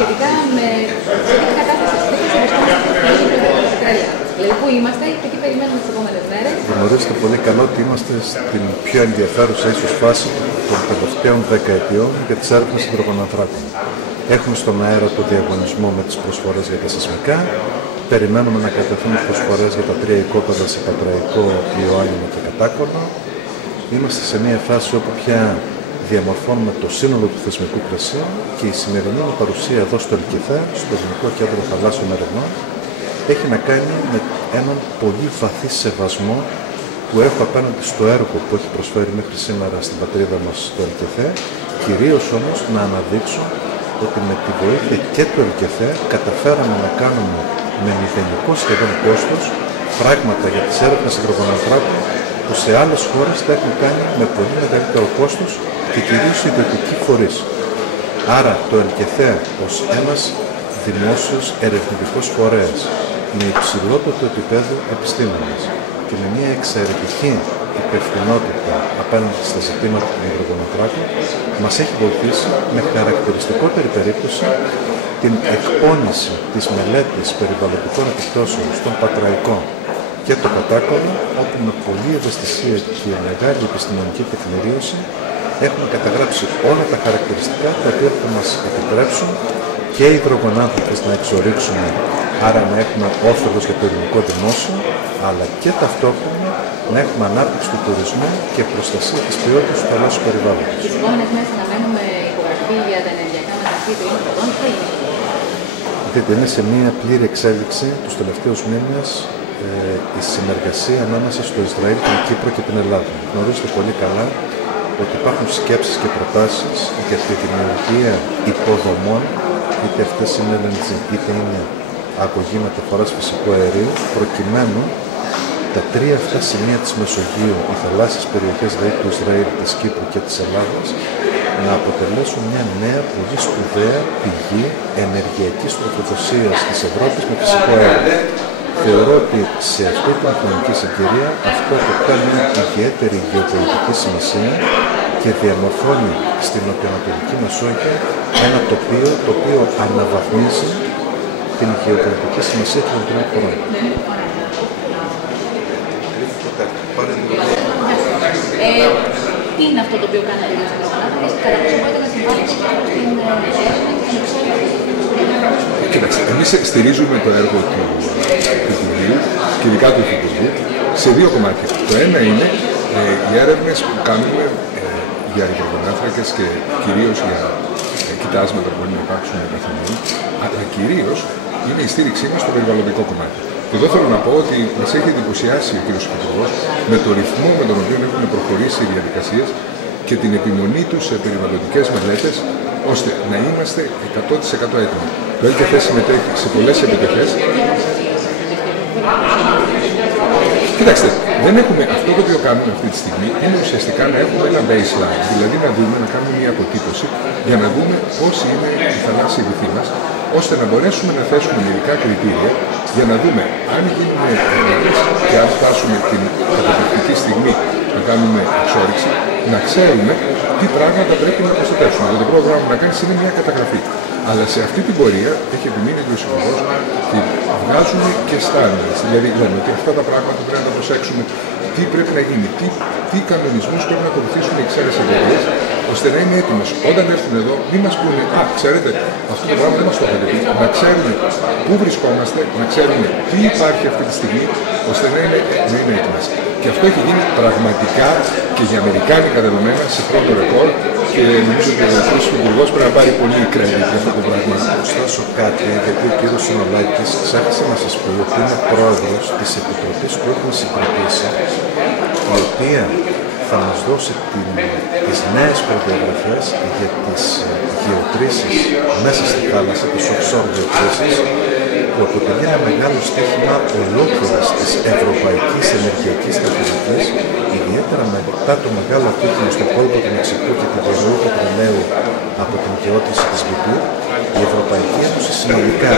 Σχετικά με την κατάσταση της τέχνης δηλαδή πού είμαστε και τι περιμένουμε τις επόμενες μέρες. Γνωρίζετε πολύ καλά ότι είμαστε στην πιο ενδιαφέρουσα ίσως φάση των τελευταίων δεκαετιών για τις έρευνες υδρογονανθράκων. Έχουμε στον αέρα το διαγωνισμό με τις προσφορές για τα σεισμικά. Περιμένουμε να κατευθούν προσφορές για τα τρία οικόπεδα σε Πατραϊκό, Ιωάννινο και Κατάκολο. Είμαστε σε μια φάση όπου πια διαμορφώνουμε το σύνολο του θεσμικού πλαισίου και η σημερινή παρουσία εδώ στο ΕΛΚΕΘΕ, στο Εθνικό Κέντρο Θαλάσσιων Ερευνών, έχει να κάνει με έναν πολύ βαθύ σεβασμό που έχω απέναντι στο έργο που έχει προσφέρει μέχρι σήμερα στην πατρίδα μας το ΕΛΚΕΘΕ, κυρίως όμως να αναδείξω ότι με τη βοήθεια και του ΕΛΚΕΘΕ καταφέραμε να κάνουμε με μηδενικό σχεδόν κόστος πράγματα για τις έρευνες υδρογονανθράκων που σε άλλες χώρες τα έχουν κάνει με πολύ μεγαλύτερο κόστος και κυρίως ιδιωτικοί φορείς. Άρα το ΕΛΚΕΘΕ ως ένας δημόσιος ερευνητικός φορέας με υψηλότερο επίπεδο επιστήμονες και με μια εξαιρετική υπευθυνότητα απέναντι στα ζητήματα των υδρογονανθράκων μας έχει βοηθήσει με χαρακτηριστικότερη περίπτωση την εκπόνηση της μελέτης περιβαλλοντικών επιπτώσεων στον Πατραϊκό και το Κατάκολο, όπου με πολλή ευαισθησία και μεγάλη επιστημονική τεκμηρίωση έχουμε καταγράψει όλα τα χαρακτηριστικά τα οποία θα μας επιτρέψουν και οι υδρογονάνθρακες να εξορίξουμε, άρα να έχουμε όφελος για το ελληνικό δημόσιο, αλλά και ταυτόχρονα να έχουμε ανάπτυξη του τουρισμού και προστασία της ποιότητας του θαλάσσιου περιβάλλοντος. Τις επόμενες μέρες αναμένουμε υπογραφή για τα ενεργειακά μεταξύ των χωρών. Τι θα γίνει? Δείτε, είναι σε μια πλήρη εξέλιξη τους τελευταίους μήνες η συνεργασία ανάμεσα στο Ισραήλ, την Κύπρο και την Ελλάδα. Γνωρίζετε πολύ καλά ότι υπάρχουν σκέψεις και προτάσεις για τη δημιουργία υποδομών, είτε αυτές είναι LNG, είτε είναι αγωγή μεταφοράς φυσικού αερίου, προκειμένου τα τρία αυτά σημεία της Μεσογείου, οι θαλάσσιες περιοχές δηλαδή του Ισραήλ, της Κύπρου και της Ελλάδας, να αποτελέσουν μια νέα πολύ σπουδαία πηγή ενεργειακής τροφοδοσίας της Ευρώπης με φυσικό αέριο. Θεωρώ ότι σε αυτή την χρονική συγκυρία αυτό αποκτά μια ιδιαίτερη γεωπολιτική σημασία και διαμορφώνει στην νοτιοανατολική Μεσόγειο ένα τοπίο το οποίο αναβαθμίζει την γεωπολιτική σημασία των δύο χωρών. Τι είναι αυτό το οποίο κάνετε για τους υδρογονάνθρακες και κατά πόσο μπορείτε να συμβάλλετε στην έρευνα και την εξέλιξη? Κοιτάξτε, εμείς στηρίζουμε το έργο του Υπουργείου και ειδικά του Υφυπουργείου σε δύο κομμάτια. Το ένα είναι οι έρευνες που κάνουμε για υδρογονάνθρακες και κυρίως για κοιτάσματα που μπορεί να υπάρξουν καθημερινά, αλλά κυρίως είναι η στήριξή μας στο περιβαλλοντικό κομμάτι. Εδώ θέλω να πω ότι μας έχει εντυπωσιάσει ο κ. Υπουργός με το ρυθμό με τον οποίο έχουν προχωρήσει οι διαδικασίες και την επιμονή τους σε περιβαλλοντικές μελέτες, ώστε να είμαστε 100% έτοιμοι. Το ΕΛΚΕΘΕ συμμετέχει σε πολλές επιτυχίες. Κοιτάξτε, δεν έχουμε, αυτό το οποίο κάνουμε αυτή τη στιγμή είναι ουσιαστικά να έχουμε ένα baseline, δηλαδή να δούμε, να κάνουμε μια αποτύπωση για να δούμε πώς είναι η θαλάσσια βυθή μας, ώστε να μπορέσουμε να θέσουμε μερικά κριτήρια για να δούμε αν γίνουν έρευνες και αν φτάσουμε την καταπληκτική στιγμή να κάνουμε εξόρυξη, να ξέρουμε τι πράγματα πρέπει να προστατεύσουμε. Το πρώτο πράγμα που να κάνεις είναι μια καταγραφή. Αλλά σε αυτή την πορεία έχει επιμείνει ο Υπουργός και βγάζουμε και στάνταρες. Δηλαδή λέμε ότι αυτά τα πράγματα πρέπει να τα προσέξουμε, τι πρέπει να γίνει, τι κανονισμούς πρέπει να ακολουθήσουν οι ξένες εταιρείες, ώστε να είναι έτοιμες. Όταν έρθουν εδώ, μην μας πούνε, ξέρετε, αυτό το πράγμα δεν μας το έχετε πει. Να ξέρουμε πού βρισκόμαστε, να ξέρουμε τι υπάρχει αυτή τη στιγμή, ώστε να είναι έτοιμες. Και αυτό έχει γίνει πραγματικά και για αμερικάνικα δεδομένα σε χρόνο ρεκόρ και νομίζω ότι ο Υπουργός πρέπει να πάρει πολύ credit για αυτό το πράγμα. Να προσθέσω κάτι, γιατί ο κ. Συνολάκης ξέχασε να σας πω ότι είναι πρόεδρος της Επιτροπής που έχουμε συγκροτήσει, η οποία θα μας δώσει τις νέες προδιαγραφές για τις γεωτρήσεις μέσα στη θάλασσα, τις offshore γεωτρήσεις, που αποτελεί ένα μεγάλο στίχημα ολόκληρης της ευρωπαϊκής ενεργειακής στρατηγικής, ιδιαίτερα μετά το μεγάλο ατύχημα στον κόλπο του Μεξικού και την διαρροή του πετρελαίου από την γεώτρηση της BP, η Ευρωπαϊκή Ένωση συνολικά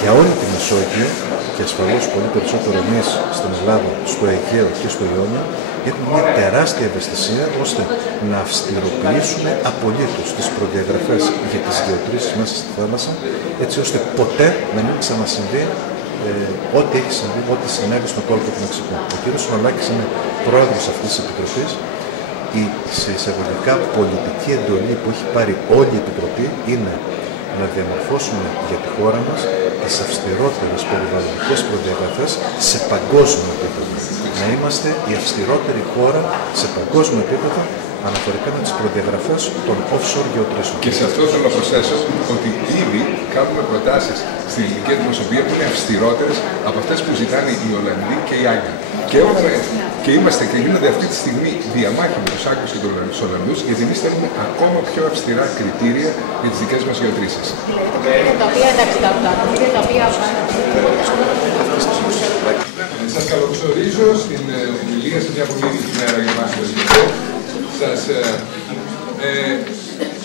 για όλη τη Μεσόγειο και ασφαλώς πολύ περισσότερο εμείς στην Ελλάδα, στο Αιγαίο και στο Ιόνιο, και έχουν μια τεράστια ευαισθησία ώστε να αυστηροποιήσουμε απολύτως τις προδιαγραφές για τις γεωτρήσεις μέσα στη θάλασσα, έτσι ώστε ποτέ να μην ξανασυμβεί ό,τι έχει συμβεί, ό,τι συνέβη στον κόλπο του Μεξικού. Ο κ. Σουνολάκης είναι πρόεδρος αυτής της Επιτροπής. Η σε εισαγωγικά πολιτική εντολή που έχει πάρει όλη η Επιτροπή είναι να διαμορφώσουμε για τη χώρα μας τις αυστηρότερες περιβαλλοντικές προδιαγραφές σε παγκόσμιο επίπεδο. Να είμαστε η αυστηρότερη χώρα σε παγκόσμιο επίπεδο αναφορικά με τις προδιαγραφές των offshore γεωτρήσεων. Και σε αυτό θέλω να προσθέσω ότι ήδη κάνουμε προτάσεις στην ελληνική αντιπροσωπεία που είναι αυστηρότερες από αυτές που ζητάνε οι Ολλανδοί και οι Άγγλοι. Και είμαστε και γίνονται αυτή τη στιγμή διαμάχη με τους Άγγλους και τους Ολλανδούς, γιατί εμείς θέλουμε ακόμα πιο αυστηρά κριτήρια για τις δικές μας γεωτρήσεις. Σας καλωσορίζω στην ομιλία σε μια πολύ ειδική μέρα για εμάς.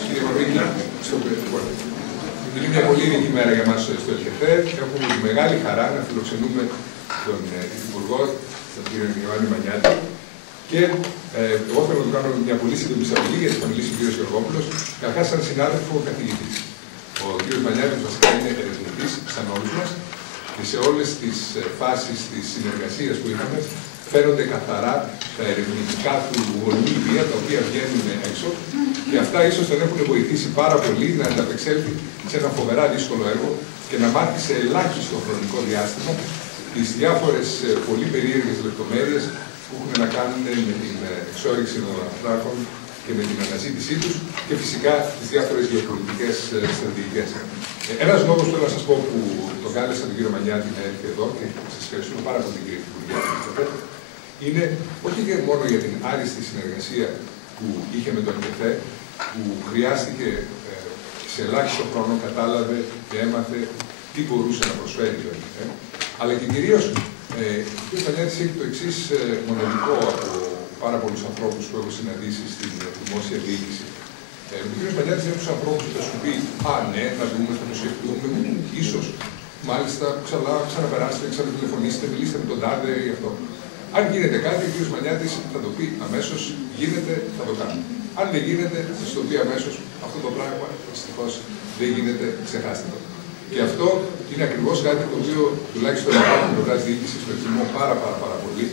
Κύριε Μαυρίκη, είναι μια πολύ ειδική μέρα για εμάς στο ΕΛΚΕΘΕ. Έχουμε τη μεγάλη χαρά να φιλοξενούμε τον Υπουργό, τον κύριο Ιωάννη Μανιάτη. Και εγώ θέλω να του κάνω μια πολύ σύντομη εισαγωγή, γιατί θα μιλήσει ο κύριος Γεωργόπουλος, καταρχάς σαν συνάδελφο καθηγητής. Ο κύριος Μανιάτης βασικά είναι ερευνητής σαν όλους μας και σε όλες τις φάσεις της συνεργασίας που είχαμε φαίνονται καθαρά τα ερευνητικά του γονίδια τα οποία βγαίνουν έξω και αυτά ίσως τον έχουν βοηθήσει πάρα πολύ να ανταπεξέλθει σε ένα φοβερά δύσκολο έργο και να μάθει σε ελάχιστο χρονικό διάστημα τις διάφορες πολύ περίεργες λεπτομέρειες που έχουν να κάνουν με την εξόρυξη των ανθράκων και με την αναζήτησή τους και φυσικά τις διάφορες γεωπολιτικές στρατηγικές. Ένας λόγος θέλω να σας πω που τον κάλεσα τον κύριο Μανιάτη να έρθει εδώ και σας ευχαριστούμε πάρα πολύ κύριε Υπουργέ, είναι όχι και μόνο για την άριστη συνεργασία που είχε με τον ΕΛΚΕΘΕ, που χρειάστηκε σε ελάχιστο χρόνο κατάλαβε και έμαθε τι μπορούσε να προσφέρει το ΕΛΚΕΘΕ, αλλά και κυρίως ο κ. Μανιάτης έχει το εξής μοναδικό από πάρα πολλούς ανθρώπους που έχω συναντήσει στην δημόσια διοίκηση. Ο κ. Μανιάτης είναι από τους ανθρώπους που θα σου πει «Α, ναι, να δούμε, θα το σκεφτούμε, ίσως, μάλιστα, ξαναπεράσετε, ξανατηλεφωνήσετε, μιλήστε με τον τάδε γι' αυτό». Αν γίνεται κάτι, ο κ. Μανιάτης θα το πει αμέσως, γίνεται, θα το κάνουμε. Αν δεν γίνεται, θα σας το πει αμέσως, αυτό το πράγμα, δυστυχώς, δεν γίνεται, ξεχάστε το. Και αυτό είναι ακριβώς κάτι το οποίο τουλάχιστον από την πλευρά της διοίκησης το εκτιμώ πάρα πολύ,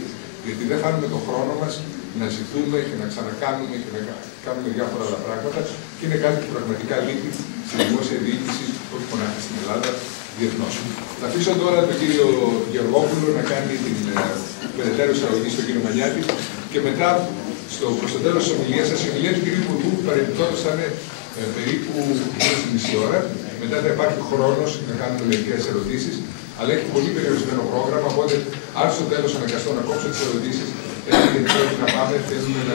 γιατί δεν χάνουμε τον χρόνο μας να ζητούμε και να ξανακάνουμε και να κάνουμε διάφορα άλλα πράγματα και είναι κάτι που πραγματικά λείπει στη δημόσια διοίκηση, όχι μόνο στην Ελλάδα, διεθνώς. Θα αφήσω τώρα τον κύριο Γεωργόπουλο να κάνει την περαιτέρω εισαγωγή στον κύριο Μανιάτη και μετά προς το τέλος της ομιλίας σας, η ομιλία του κυρίου Υπουργού παρεμπιπτόντως θα είναι περίπου στη μισή ώρα. Μετά θα υπάρχει χρόνος να κάνουμε μερικές ερωτήσεις, αλλά έχει πολύ περιορισμένο πρόγραμμα, οπότε αν στο τέλος αναγκαστώ να κόψω τις ερωτήσεις, γιατί πρέπει να πάμε, θέλουμε να...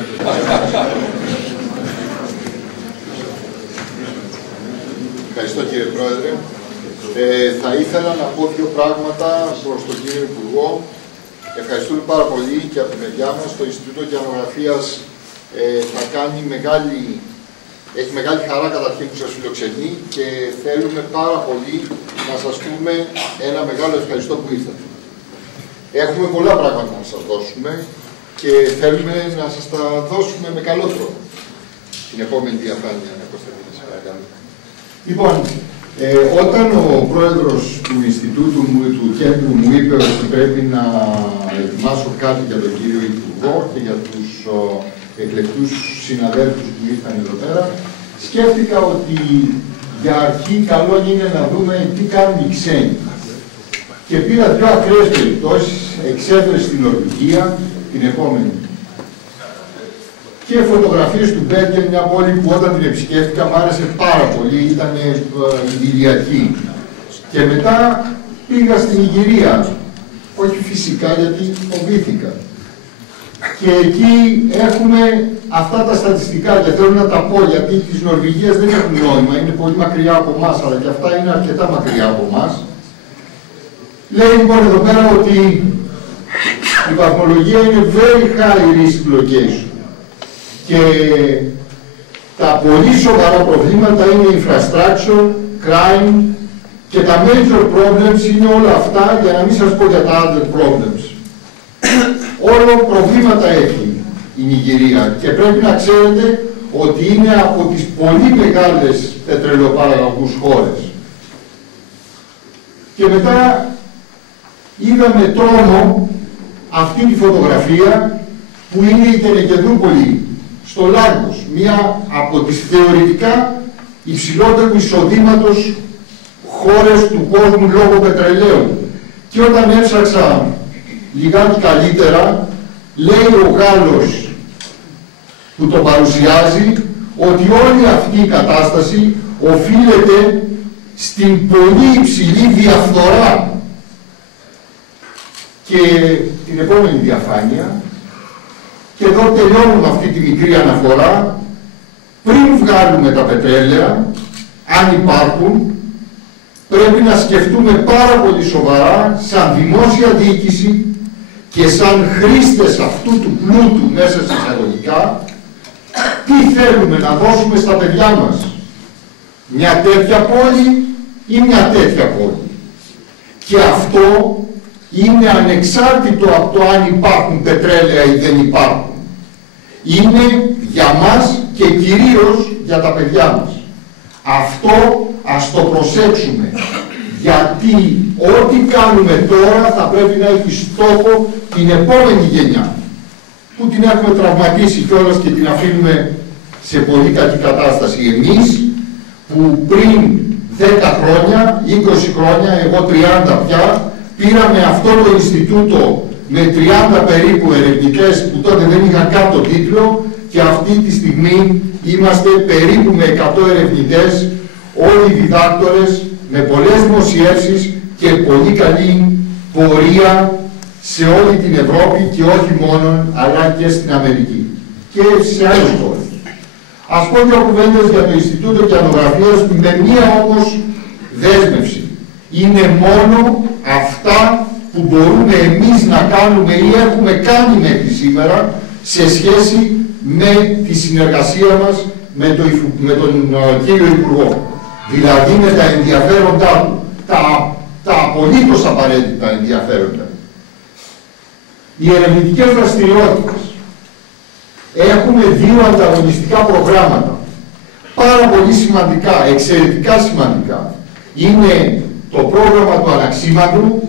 Ευχαριστώ κύριε Πρόεδρε. Θα ήθελα να πω δύο πράγματα προς τον κύριο Υπουργό. Ευχαριστούμε πάρα πολύ και από την μεριά μας. Το Ινστιτούτο Ωκεανογραφίας έχει μεγάλη χαρά καταρχήν που σας φιλοξενεί και θέλουμε πάρα πολύ να σας πούμε ένα μεγάλο ευχαριστώ που ήρθατε. Έχουμε πολλά πράγματα να σας δώσουμε και θέλουμε να σας τα δώσουμε με καλό τρόπο. Την επόμενη διαφάνεια, Κωνσταντίνε, σε παρακαλώ. Λοιπόν, όταν ο πρόεδρος του Ινστιτούτου του Κέντρου μου είπε ότι πρέπει να ετοιμάσω κάτι για τον κύριο Υπουργό και για τους εκλεκτούς συναδέλφους που ήρθαν εδώ πέρα, σκέφτηκα ότι για αρχή καλό είναι να δούμε τι κάνουν οι ξένοι. Και πήρα δύο ακραίες περιπτώσεις, εξέδρες στην Νορβηγία, την επόμενη. Και φωτογραφίες του Μπέργκεν, μια πόλη που όταν την επισκέφτηκα μου άρεσε πάρα πολύ, ήταν ιδηλιακή. Και μετά πήγα στην Ιγυρία, όχι φυσικά γιατί φοβήθηκα. Και εκεί έχουμε αυτά τα στατιστικά και θέλω να τα πω γιατί της Νορβηγίας δεν έχουν νόημα, είναι πολύ μακριά από εμάς, αλλά και αυτά είναι αρκετά μακριά από εμάς. Λέει λοιπόν εδώ πέρα ότι η βαθμολογία είναι very high risk location και τα πολύ σοβαρά προβλήματα είναι infrastructure, crime και τα major problems είναι όλα αυτά, για να μην σας πω για τα other problems. Όλο προβλήματα έχει. η Νιγηρία. Και πρέπει να ξέρετε ότι είναι από τις πολύ μεγάλες πετρελαιοπαραγωγούς χώρες. Και μετά είδαμε τρόμο αυτή τη φωτογραφία που είναι η Τελεκεδρούπολη στο Λάγκος, μία από τις θεωρητικά υψηλότερου εισοδήματος χώρες του κόσμου λόγω πετρελαίου. Και όταν έψαξα λιγάκι καλύτερα, λέει ο Γάλλος που το παρουσιάζει ότι όλη αυτή η κατάσταση οφείλεται στην πολύ υψηλή διαφθορά. Και την επόμενη διαφάνεια, και εδώ τελειώνουμε αυτή τη μικρή αναφορά, πριν βγάλουμε τα πετρέλαια, αν υπάρχουν, πρέπει να σκεφτούμε πάρα πολύ σοβαρά, σαν δημόσια διοίκηση και σαν χρήστες αυτού του πλούτου μέσα σε εισαγωγικά, τι θέλουμε να δώσουμε στα παιδιά μας. Μια τέτοια πόλη ή μια τέτοια πόλη. Και αυτό είναι ανεξάρτητο από το αν υπάρχουν πετρέλαια ή δεν υπάρχουν. Είναι για μας και κυρίως για τα παιδιά μας. Αυτό ας το προσέξουμε, γιατί ό,τι κάνουμε τώρα θα πρέπει να έχει στόχο την επόμενη γενιά, που την έχουμε τραυματίσει κιόλας και την αφήνουμε σε πολύ κακή κατάσταση εμείς, που πριν 10 χρόνια, 20 χρόνια, εγώ 30 πια, πήραμε αυτό το Ινστιτούτο με 30 περίπου ερευνητές που τότε δεν είχαν καν το τίτλο, και αυτή τη στιγμή είμαστε περίπου με 100 ερευνητές, όλοι διδάκτορες, με πολλές δημοσιεύσεις και πολύ καλή πορεία σε όλη την Ευρώπη και όχι μόνο, αλλά και στην Αμερική και σε άλλες χώρες. Ας πω δύο κουβέντες για το Ινστιτούτο Ωκεανογραφίας, με μία όμως δέσμευση. Είναι μόνο αυτά που μπορούμε εμείς να κάνουμε ή έχουμε κάνει μέχρι σήμερα σε σχέση με τη συνεργασία μας με τον κύριο Υπουργό. Δηλαδή με τα ενδιαφέροντά του, τα απολύτως απαραίτητα ενδιαφέροντα. Οι ερευνητικές δραστηριότητες. Έχουμε δύο ανταγωνιστικά προγράμματα. Πάρα πολύ σημαντικά, εξαιρετικά σημαντικά. Είναι το πρόγραμμα του Αναξίμαντρου,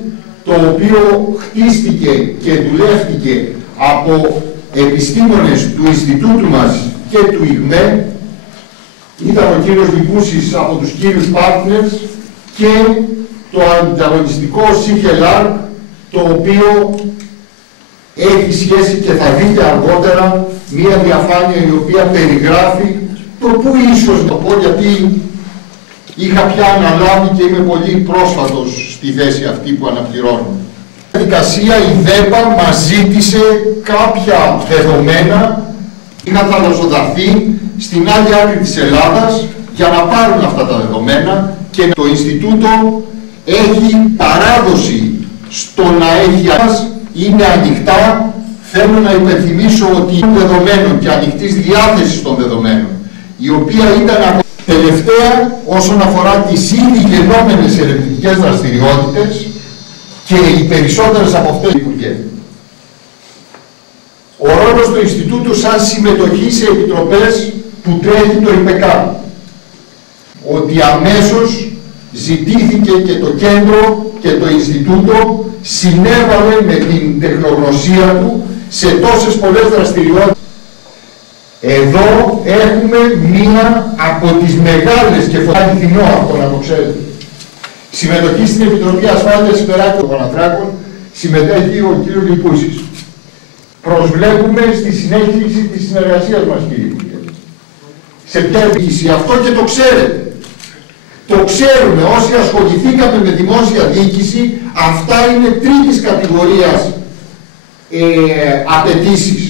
το οποίο χτίστηκε και δουλεύτηκε από επιστήμονες του Ινστιτούτου μας και του ΙΓΜΕ. Ήταν ο κύριος Λικούσης από τους κύριους partners, και το ανταγωνιστικό CGLR, το οποίο έχει σχέση, και θα δείτε αργότερα μία διαφάνεια η οποία περιγράφει το που ίσως να πω, γιατί είχα πια αναλάβει και είμαι πολύ πρόσφατος στη θέση αυτή που αναπληρώνω. Η διαδικασία η ΔΕΠΑ μας ζήτησε κάποια δεδομένα, είχαν θαλασσοδαθεί στην άλλη άκρη της Ελλάδας για να πάρουν αυτά τα δεδομένα, και το Ινστιτούτο έχει παράδοση στο να έχει, είναι ανοιχτά. Θέλω να υπενθυμίσω ότι είναι δεδομένων και ανοιχτής διάθεσης των δεδομένων, η οποία ήταν τελευταία όσον αφορά τις ήδη γεννόμενες ερευνητικές δραστηριότητες, και οι περισσότερες από αυτές υπουργές. Ο ρόλος του Ινστιτούτου σαν συμμετοχή σε επιτροπές που τρέχει το ΙΠΕΚΑ. Ότι αμέσως ζητήθηκε και το κέντρο και το Ινστιτούτο συνέβαλε με την τεχνογνωσία του σε τόσες πολλές δραστηριότητες. Εδώ έχουμε μία από τις μεγάλες, και αληθινό αυτό να το ξέρετε, συμμετοχή στην Επιτροπή Ασφάλειας Υπεράκου των Ανθράκων, συμμετέχει ο κύριος Λικούσης. Προσβλέπουμε στη συνέχιση της συνεργασίας μας, κύριε Υπουργέ. Σε ποια διοίκηση, αυτό και το ξέρετε. Το ξέρουμε όσοι ασχοληθήκαμε με δημόσια διοίκηση, αυτά είναι τρίτης κατηγορίας απαιτήσεις.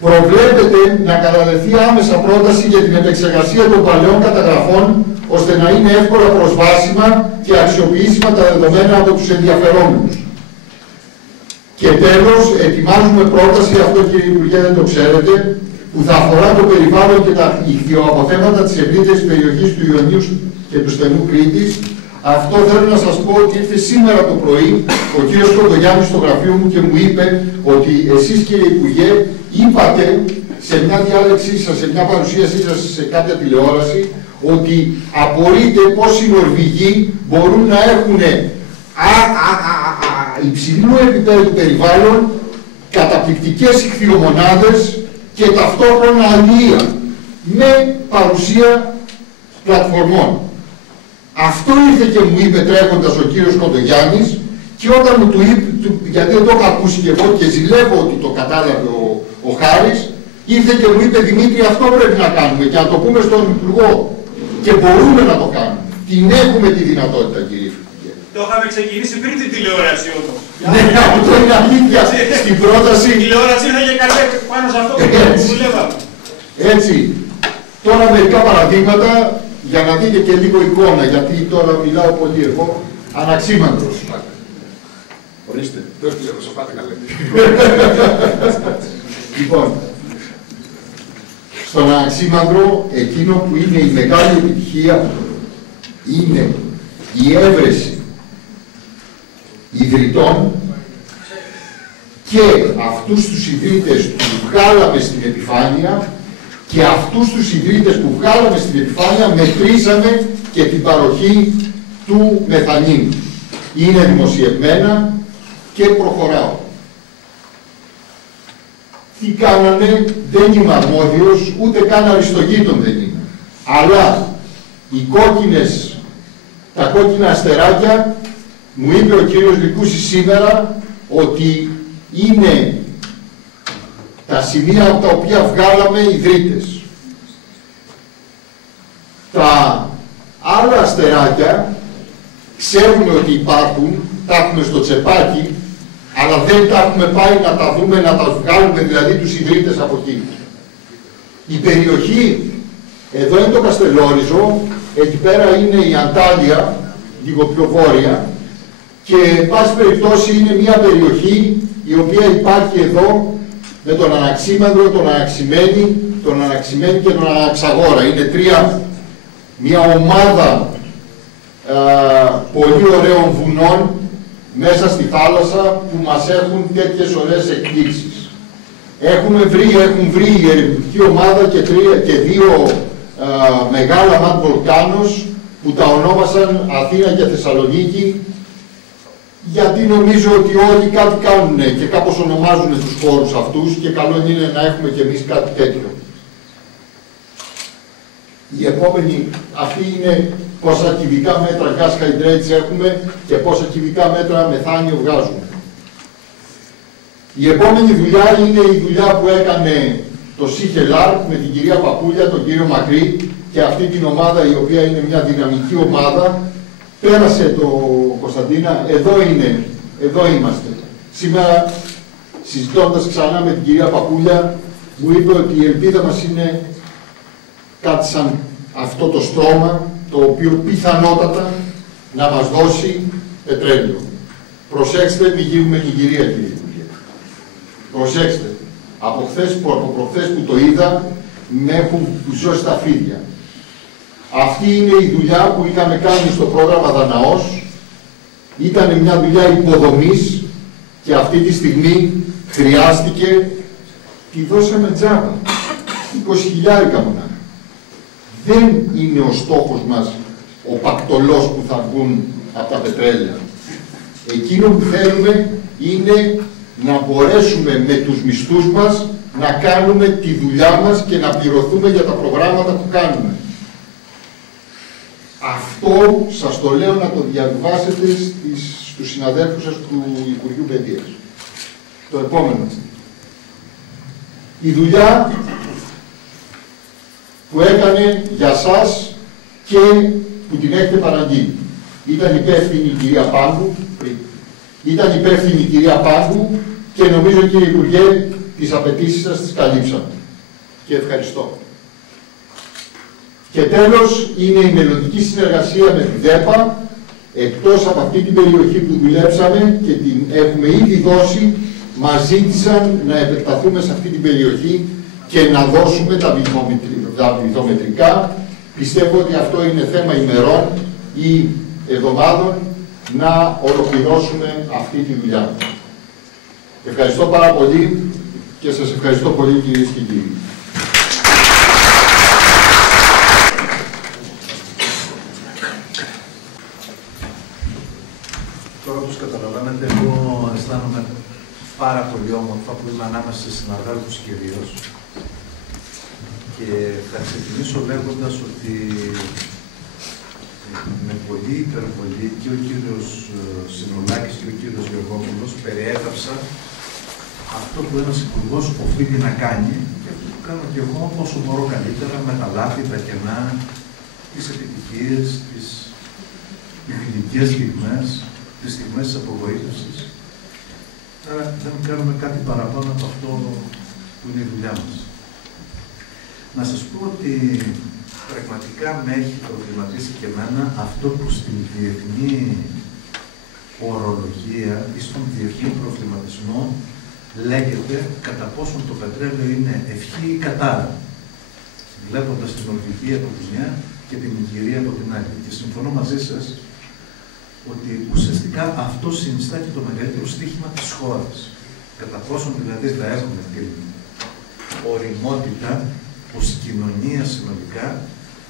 Προβλέπεται να καταδεθεί άμεσα πρόταση για την επεξεργασία των παλαιών καταγραφών, ώστε να είναι εύκολα προσβάσιμα και αξιοποιήσιμα τα δεδομένα από τους ενδιαφερόμενους. Και τέλος, ετοιμάζουμε πρόταση, αυτό κύριε Υπουργέ δεν το ξέρετε, που θα αφορά το περιβάλλον και τα ηχθειοαποθέματα της ευρύτερης περιοχής του Ιωνίου και του στενού Κρήτης, Αυτό θέλω να σας πω ότι ήρθε σήμερα το πρωί ο κύριος Κοντογιάννης στο γραφείο μου και μου είπε ότι εσείς, κύριε Υπουργέ, είπατε σε μια διάλεξή σας, σε μια παρουσίασή σας σε κάποια τηλεόραση, ότι απορείτε πως οι Νορβηγοί μπορούν να έχουν υψηλού επίπεδου περιβάλλον, καταπληκτικές ιχθυομονάδες και ταυτόχρονα αλία με παρουσία πλατφορμών. Αυτό ήρθε και μου είπε τρέχοντας ο κύριος Κοντογιάννης, και όταν μου του είπε, γιατί δεν το είχα ακούσει και εγώ και ζηλεύω ότι το κατάλαβε ο Χάρης, ήρθε και μου είπε, Δημήτρη, αυτό πρέπει να κάνουμε και να το πούμε στον Υπουργό. Και μπορούμε να το κάνουμε. Την έχουμε τη δυνατότητα, κύριε Υπουργέ. Το είχαμε ξεκινήσει πριν την τηλεόραση όμως. Ναι, αυτό είναι αλήθεια. Στην πρόταση. Η τηλεόραση ήρθε και καλέ πάνω σε αυτό που δουλεύαμε. Έτσι. Τώρα μερικά παραδείγματα για να δείτε και λίγο εικόνα, γιατί τώρα μιλάω πολύ εγώ. Αναξίμαντρος. Ορίστε, δώστε λίγο σοφάτε καλέ. Λοιπόν, στον Αναξίμαντρο, εκείνο που είναι η μεγάλη επιτυχία είναι η έβρεση ιδρυτών και αυτούς τους ιδρύτες που βγάλαμε στην επιφάνεια και αυτούς τους ιδρύτες που βγάλαμε στην επιφάνεια μετρήσαμε και την παροχή του μεθανίου. Είναι δημοσιευμένα και προχωράω. Τι κάνανε, δεν είμαι αρμόδιος, ούτε καν αριστογείτον δεν είμαι. Αλλά τα κόκκινα αστεράκια, μου είπε ο κύριος Λυκούσης σήμερα, ότι είναι τα σημεία από τα οποία βγάλαμε ιδρύτες. Τα άλλα αστεράκια ξέρουμε ότι υπάρχουν, τα έχουμε στο τσεπάκι, αλλά δεν τα έχουμε πάει να τα δούμε, να τα βγάλουμε δηλαδή τους ιδρύτες από εκεί. Η περιοχή, εδώ είναι το Καστελόριζο, εκεί πέρα είναι η Αντάλια, λίγο πιο βόρεια, και εν πάση περιπτώσει είναι μια περιοχή η οποία υπάρχει εδώ με τον Αναξίμανδρο, τον Αναξημένη και τον Αναξαγόρα. Είναι μια ομάδα πολύ ωραίων βουνών μέσα στη θάλασσα που μας έχουν τέτοιες ωραίες εκπλήξεις. Έχουν βρει η ερευνητική ομάδα και δύο μεγάλα ματ βολκάνος που τα ονόμασαν Αθήνα και Θεσσαλονίκη, γιατί νομίζω ότι όλοι κάτι κάνουν και κάπως ονομάζουν τους χώρους αυτούς και καλό είναι να έχουμε και εμείς κάτι τέτοιο. Η επόμενη, αυτή είναι πόσα κυβικά μέτρα gas hydrates έχουμε και πόσα κυβικά μέτρα μεθάνιο βγάζουμε. Η επόμενη δουλειά είναι η δουλειά που έκανε το CHLR με την κυρία Παπούλια, τον κύριο Μακρύ και αυτή την ομάδα η οποία είναι μια δυναμική ομάδα. Πέρασε το Κωνσταντίνα, εδώ είμαστε. Σήμερα συζητώντας ξανά με την κυρία Παπούλια μου είπε ότι η ελπίδα μας είναι κάτι σαν αυτό το στρώμα το οποίο πιθανότατα να μας δώσει πετρέλαιο. Προσέξτε, μη γίνουμε Νιγηρία, κύριε Υπουργέ. Προσέξτε. Από προχθές που το είδα, με έχουν ζώσει τα φίδια. Αυτή είναι η δουλειά που είχαμε κάνει στο πρόγραμμα Δαναός. Ήταν μια δουλειά υποδομής και αυτή τη στιγμή χρειάστηκε, τη δώσαμε τζάμπα. 20.000 μονάχα. Δεν είναι ο στόχος μας ο πακτολός που θα βγουν από τα πετρέλαια. Εκείνο που θέλουμε είναι να μπορέσουμε με τους μισθούς μας να κάνουμε τη δουλειά μας και να πληρωθούμε για τα προγράμματα που κάνουμε. Αυτό σας το λέω να το διαβάσετε στους συναδέλφους σας του Υπουργείου Παιδείας. Το επόμενο. Η δουλειά που έκανε για σας και που την έχετε παραγγείλει. Ήταν υπεύθυνη η κυρία Πάγκου, και νομίζω, κύριε Υπουργέ, τις απαιτήσεις σας τις καλύψαμε. Και ευχαριστώ. Και τέλος, είναι η μελλοντική συνεργασία με τη ΔΕΠΑ, εκτός από αυτή την περιοχή που δουλέψαμε και την έχουμε ήδη δώσει, μας ζήτησαν να επεκταθούμε σε αυτή την περιοχή και να δώσουμε τα βυθομετρικά. Πιστεύω ότι αυτό είναι θέμα ημερών ή εβδομάδων να ολοκληρώσουμε αυτή τη δουλειά. Ευχαριστώ πάρα πολύ και σας ευχαριστώ πολύ, κυρίες και κύριοι. Τώρα, όπως καταλαβαίνετε, εγώ αισθάνομαι πάρα πολύ όμορφα που είμαι ανάμεσα σε συναδέλφους κυρίως. Και θα ξεκινήσω λέγοντας ότι με πολλή υπερβολή και ο κύριος Συνολάκης και ο κύριος Γεωργόπουλος περιέγραψαν αυτό που ένας υπουργός οφείλει να κάνει και αυτό που κάνω και εγώ όσο μπορώ καλύτερα με τα λάθη, τα κενά, τις επιτυχίες, τις ειδικές στιγμές, τις στιγμές της απογοήτευσης. Άρα δεν κάνουμε κάτι παραπάνω από αυτό που είναι η δουλειά μας. Να σας πω ότι πραγματικά με έχει προβληματίσει και εμένα αυτό που στην διεθνή ορολογία ή στον διεθνή προβληματισμό λέγεται κατά πόσον το πετρέλαιο είναι ευχή ή κατάρα. Βλέποντας την Νορβηγία από τη μια και την Ιγυρία από την άλλη. Και συμφωνώ μαζί σας ότι ουσιαστικά αυτό συνιστά και το μεγαλύτερο στίχημα της χώρας. Κατά πόσον δηλαδή θα έχουμε την οριμότητα ως κοινωνία συνολικά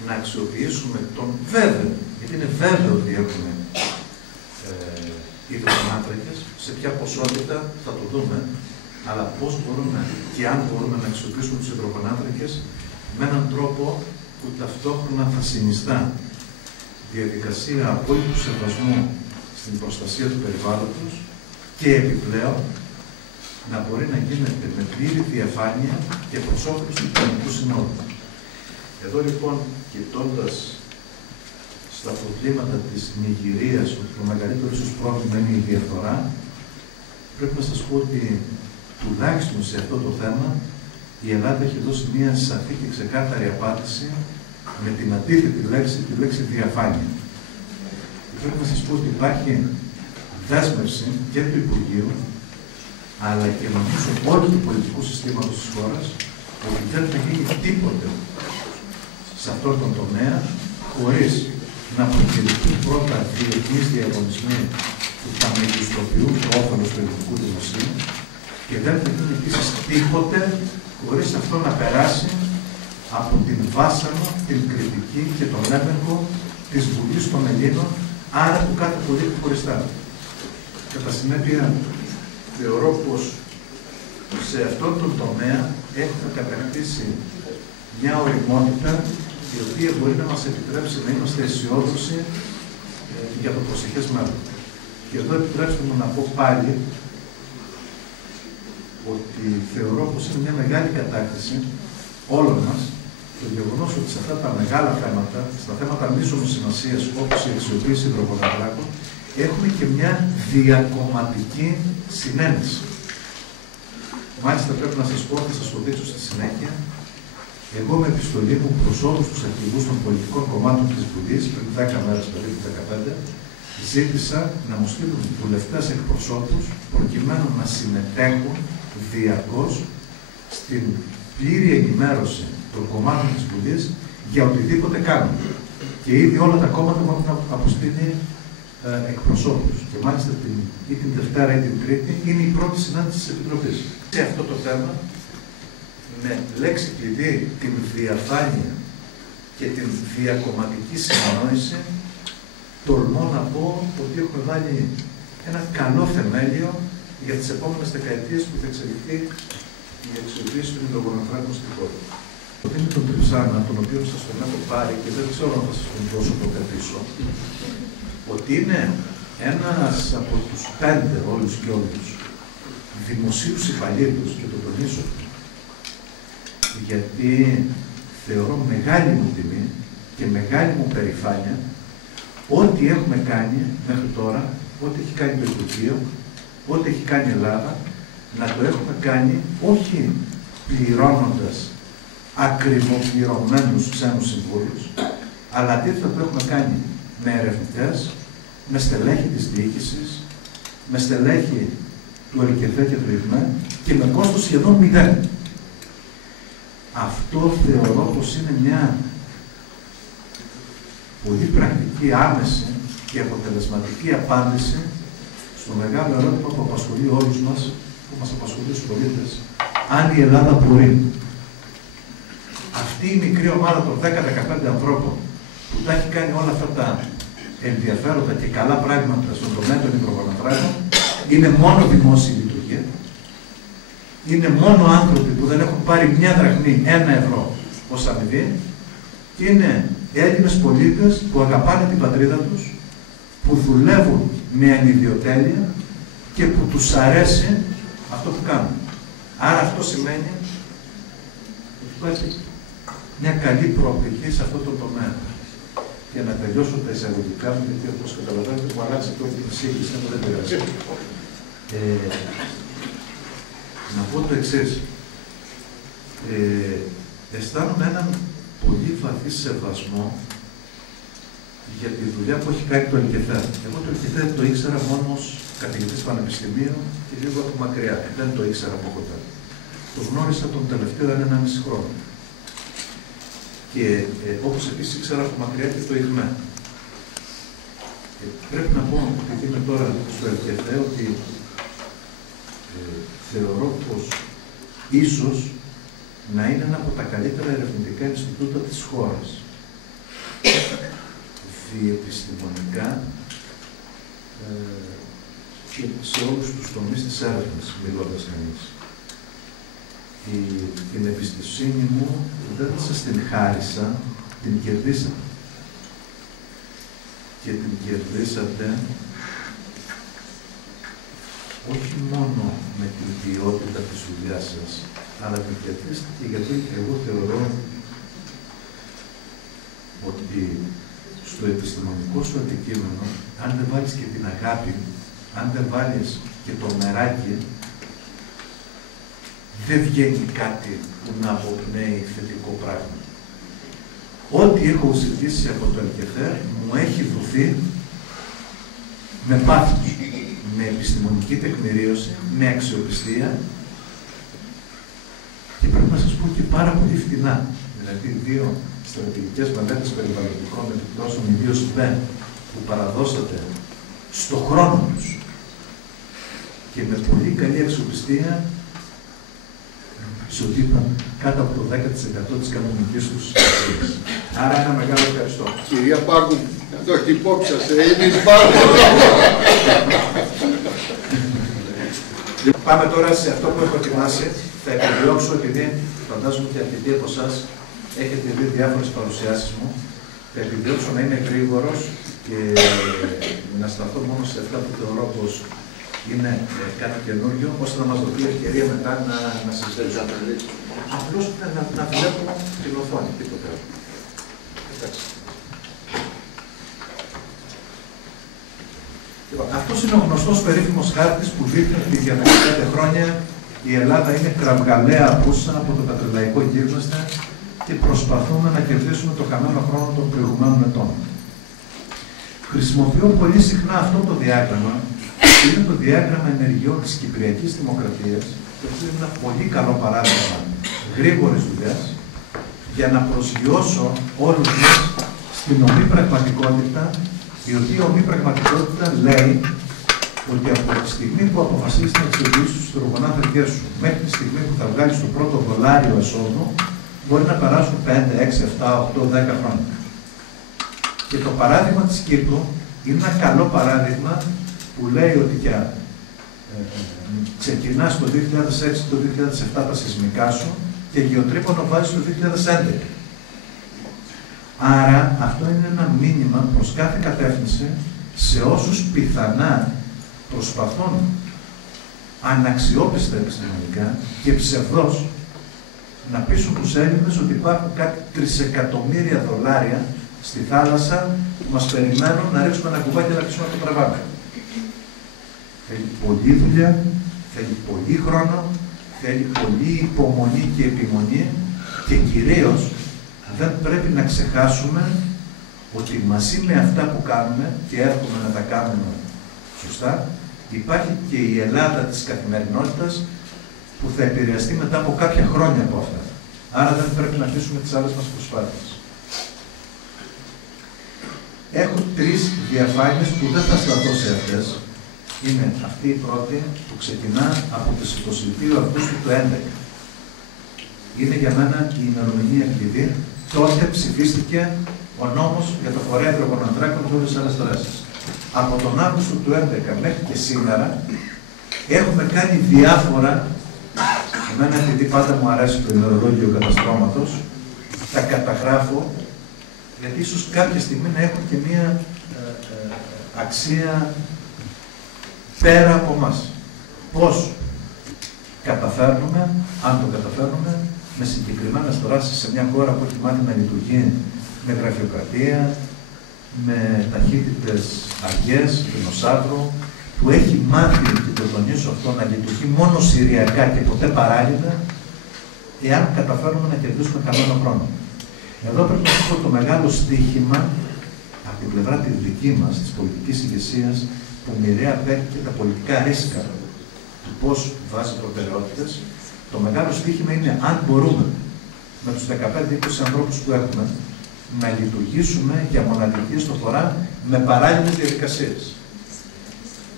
να αξιοποιήσουμε τον βέβαιο, γιατί είναι βέβαιο ότι έχουμε υδρογονάνθρακες, σε ποια ποσότητα θα το δούμε, αλλά πώς μπορούμε και αν μπορούμε να αξιοποιήσουμε τους υδρογονάνθρακες με έναν τρόπο που ταυτόχρονα θα συνιστά διαδικασία απόλυτου σεβασμού στην προστασία του περιβάλλοντος και επιπλέον να μπορεί να γίνεται με πλήρη διαφάνεια και προς όφελος του κοινωνικού συνόλου. Εδώ λοιπόν, κοιτώντας στα προβλήματα της Νιγηρίας, ότι το μεγαλύτερο ίσως πρόβλημα είναι η διαφθορά, πρέπει να σας πω ότι τουλάχιστον σε αυτό το θέμα η Ελλάδα έχει δώσει μια σαφή και ξεκάθαρη απάντηση με την αντίθετη λέξη, τη λέξη διαφάνεια. Και πρέπει να σας πω ότι υπάρχει δέσμευση και του Υπουργείου, αλλά και νομίζω όλου του πολιτικού συστήματος της χώρας, ότι δεν θα γίνει τίποτε σε αυτόν τον τομέα χωρίς να προκυρηθούν πρώτα διεθνείς διαγωνισμοί που θα μεγιστοποιούν το όφελος του ελληνικού δημοσίου και δεν θα γίνει επίσης τίποτε χωρίς αυτό να περάσει από την βάσανο, την κριτική και τον έλεγχο της Βουλής των Ελλήνων, άρα του κάθε πολίτη χωριστά. Κατά συνέπεια, θεωρώ πως σε αυτόν τον τομέα έχουμε κατακτήσει μια ωριμότητα η οποία μπορεί να μας επιτρέψει να είμαστε αισιόδοξοι για το προσεχές μέλλον. Και εδώ επιτρέψτε μου να πω πάλι ότι θεωρώ πως είναι μια μεγάλη κατάκτηση όλων μας το γεγονός ότι σε αυτά τα μεγάλα θέματα, στα θέματα μείζωνος σημασίας όπως η αξιοποίηση υδρογονανθράκων, έχουμε και μια διακομματική συνένεση. Μάλιστα πρέπει να σας πω, θα σας το δείξω στη συνέχεια, εγώ με επιστολή μου προς όλους τους αρχηγούς των πολιτικών κομμάτων της Βουλής, πριν 10 μέρες περίπου 15, ζήτησα να μου στείλουν βουλευτές εκπροσώπους προκειμένου να συμμετέχουν διαρκώς στην πλήρη ενημέρωση των κομμάτων της Βουλής για οτιδήποτε κάνουν. Και ήδη όλα τα κόμματα μου έχουν αποστείλει εκπροσώπους. Και μάλιστα ή την Δευτέρα ή την Τρίτη είναι η πρώτη συνάντηση της Επιτροπής. Σε αυτό το θέμα, με λέξη κλειδί την διαφάνεια και την διακομματική συνεννόηση, τολμώ να πω ότι έχουμε βάλει ένα καλό θεμέλιο για τις επόμενες δεκαετίες που θα εξελιχθεί η αξιοποίηση των υδρογονανθράκων στην χώρα. Είναι τον Τριψάνα, τον οποίο σας τον έχω πάρει και δεν ξέρω αν θα σας τον δώσω ποτέ πίσω, ότι είναι ένας από τους 5 όλους και όλους δημοσίους υπαλλήλους, και το τονίζω, γιατί θεωρώ μεγάλη μου τιμή και μεγάλη μου περηφάνεια ό,τι έχουμε κάνει μέχρι τώρα, ό,τι έχει κάνει το Υπουργείο, ό,τι έχει κάνει η Ελλάδα, να το έχουμε κάνει όχι πληρώνοντας ακριβοπληρωμένους ξένους συμβούλους, αλλά αντίθετα το έχουμε κάνει με ερευνητές, με στελέχη της διοίκησης, με στελέχη του ΕΛΚΕΦΕ και του ΙΔΜΕ και με κόστος σχεδόν 0. Αυτό θεωρώ πως είναι μια πολύ πρακτική, άμεση και αποτελεσματική απάντηση στο μεγάλο ερώτημα που απασχολεί όλους μας, που μας απασχολεί τους πολίτες, αν η Ελλάδα μπορεί. Αυτή η μικρή ομάδα των 10-15 ανθρώπων που τα έχει κάνει όλα αυτά τα ενδιαφέροντα και καλά πράγματα στον τομέα των υδρογοναθράκων, είναι μόνο δημόσια λειτουργία, είναι μόνο άνθρωποι που δεν έχουν πάρει μια δραχμή, 1 ευρώ ως αμοιβή, και είναι Έλληνες πολίτες που αγαπάνε την πατρίδα τους, που δουλεύουν με ανιδιοτέλεια και που τους αρέσει αυτό που κάνουν. Άρα αυτό σημαίνει ότι υπάρχει μια καλή προοπτική σε αυτό το τομέα. Για να τελειώσω τα εισαγωγικά μου, γιατί όπως καταλαβαίνετε μου αλλάξει το όλη την σύγχυση, αλλά δεν πειράζει. Να πω το εξής. Αισθάνομαι έναν πολύ βαθύ σεβασμό για τη δουλειά που έχει κάνει το ΕΛΚΕΘΕΡ. Εγώ το ΕΛΚΕΘΕΡ το ήξερα μόνο ως καθηγητής πανεπιστημίου και λίγο από μακριά. Δεν το ήξερα από κοντά. Το γνώρισα τον τελευταίο 1,5 χρόνο. Και όπως επίσης ήξερα από μακριά και το ΙΓΜΕ. Πρέπει να πω, επειδή είμαι τώρα στο ΕΛΚΕΘΕ, ότι θεωρώ πως ίσως να είναι ένα από τα καλύτερα ερευνητικά Ινστιτούτα της χώρας. Διεπιστημονικά και σε όλους τους τομείς της έρευνας, μιλώντας κανείς. Την εμπιστοσύνη μου δεν σας την χάρισα, την κερδίσατε. Και την κερδίσατε όχι μόνο με την ποιότητα της δουλειάς σας, αλλά την κερδίσατε και γιατί εγώ θεωρώ ότι στο επιστημονικό σου αντικείμενο, αν δεν βάλεις και την αγάπη, αν δεν βάλεις και το μεράκι, δεν βγαίνει κάτι που να αποπνέει θετικό πράγμα. Ό,τι έχω ζητήσει από το ΕΛΚΕΘΕΡ μου έχει δοθεί με πάθος, με επιστημονική τεκμηρίωση, με αξιοπιστία και πρέπει να σας πω και πάρα πολύ φτηνά. Δηλαδή, 2 στρατηγικές μελέτες περιβαλλοντικών επιπτώσεων, ιδίως ΔΕ, που παραδώσατε στο χρόνο τους και με πολύ καλή αξιοπιστία, σε ότι ήταν κάτω από το 10% της κανονικής τους αξίας. Άρα ένα μεγάλο ευχαριστώ. Κυρία Πάγκου, το χτυπόξασε, είναι εις Πάγκου. Πάμε τώρα σε αυτό που έχω ετοιμάσει. Θα επιδιώξω, επειδή φαντάζομαι ότι αρκετοί από εσάς έχετε δει διάφορες παρουσιάσεις μου, θα επιδιώξω να είμαι γρήγορος και να σταθώ μόνο σε αυτά που θεωρώ πως είναι κάτι καινούριο, ώστε να μας δοθεί ευκαιρία μετά να συζητήσουμε. Απλώς να βλέπω την οθόνη, τίποτε άλλο. Αυτός είναι ο γνωστός περίφημος χάρτης που δείχνει ότι για 15 χρόνια η Ελλάδα είναι κραυγαλαία απούσα από το πετρελαϊκό γίγνεσθε και προσπαθούμε να κερδίσουμε το χαμένο χρόνο των προηγουμένων ετών. Χρησιμοποιώ πολύ συχνά αυτό το διάγραμμα. Είναι το διάγραμμα ενεργειών της Κυπριακής Δημοκρατίας, το οποίο είναι ένα πολύ καλό παράδειγμα γρήγορης δουλειάς, για να προσγειώσω όλους μας στην ομή πραγματικότητα, η οποία ομή πραγματικότητα λέει ότι από τη στιγμή που αποφασίσεις να αξιοποιήσεις τους υδρογονάθρακες σου μέχρι τη στιγμή που θα βγάλεις το πρώτο δολάριο εσόδου, μπορεί να περάσουν 5, 6, 7, 8, 10 χρόνια. Και το παράδειγμα της Κύπρου είναι ένα καλό παράδειγμα που λέει ότι ξεκινάς το 2006, το 2007 τα σεισμικά σου και γεωτρύπανο βάζεις το 2011. Άρα αυτό είναι ένα μήνυμα προς κάθε κατεύθυνση σε όσους πιθανά προσπαθούν αναξιόπιστα επιστημονικά και ψευδώς να πείσουν τους Έλληνες ότι υπάρχουν κάτι $3 εκατομμύρια στη θάλασσα που μας περιμένουν να ρίξουμε ένα κουβάκι και να πείσουμε το τραβάμε. Θέλει πολλή δουλειά, θέλει πολύ χρόνο, θέλει πολλή υπομονή και επιμονή και κυρίως δεν πρέπει να ξεχάσουμε ότι μαζί με αυτά που κάνουμε και εύχομαι να τα κάνουμε σωστά, υπάρχει και η Ελλάδα της καθημερινότητας που θα επηρεαστεί μετά από κάποια χρόνια από αυτά. Άρα δεν πρέπει να αφήσουμε τις άλλες μας προσπάθειες. Έχω τρεις διαφάνειες που δεν θα σταθώ σε αυτές. Είναι αυτή η πρώτη που ξεκινά από τις 22 Αυγούστου του 2011. Είναι για μένα η ημερομηνία κλειδί. Τότε ψηφίστηκε ο νόμος για το φορέα υδρογονανθράκων και όλες τις άλλες δράσεις. Από τον Αύγουστο του 2011 μέχρι και σήμερα έχουμε κάνει διάφορα. Εμένα, επειδή πάντα μου αρέσει το ημερολόγιο καταστρώματος, τα καταγράφω, γιατί ίσως κάποια στιγμή να έχουν και μία αξία πέρα από εμάς. Πώς καταφέρνουμε, αν το καταφέρνουμε, με συγκεκριμένες δράσεις σε μια χώρα που έχει μάθει να λειτουργεί με γραφειοκρατία, με ταχύτητες αργές, δεινοσαύρου, που έχει μάθει, και το τονίζω αυτό, να λειτουργεί μόνο συριακά και ποτέ παράλληλα, εάν καταφέρουμε να κερδίσουμε καλό χρόνο. Εδώ πρέπει να σας πω το μεγάλο στοίχημα, από την πλευρά τη δική μας, της πολιτικής ηγεσίας, που μοιραία παίρνει και τα πολιτικά ρίσκα του πώς βάζει προτεραιότητες. Το μεγάλο στοίχημα είναι αν μπορούμε με τους 15-20 ανθρώπους που έχουμε να λειτουργήσουμε για μοναδική στο φορά με παράλληλες διαδικασίες.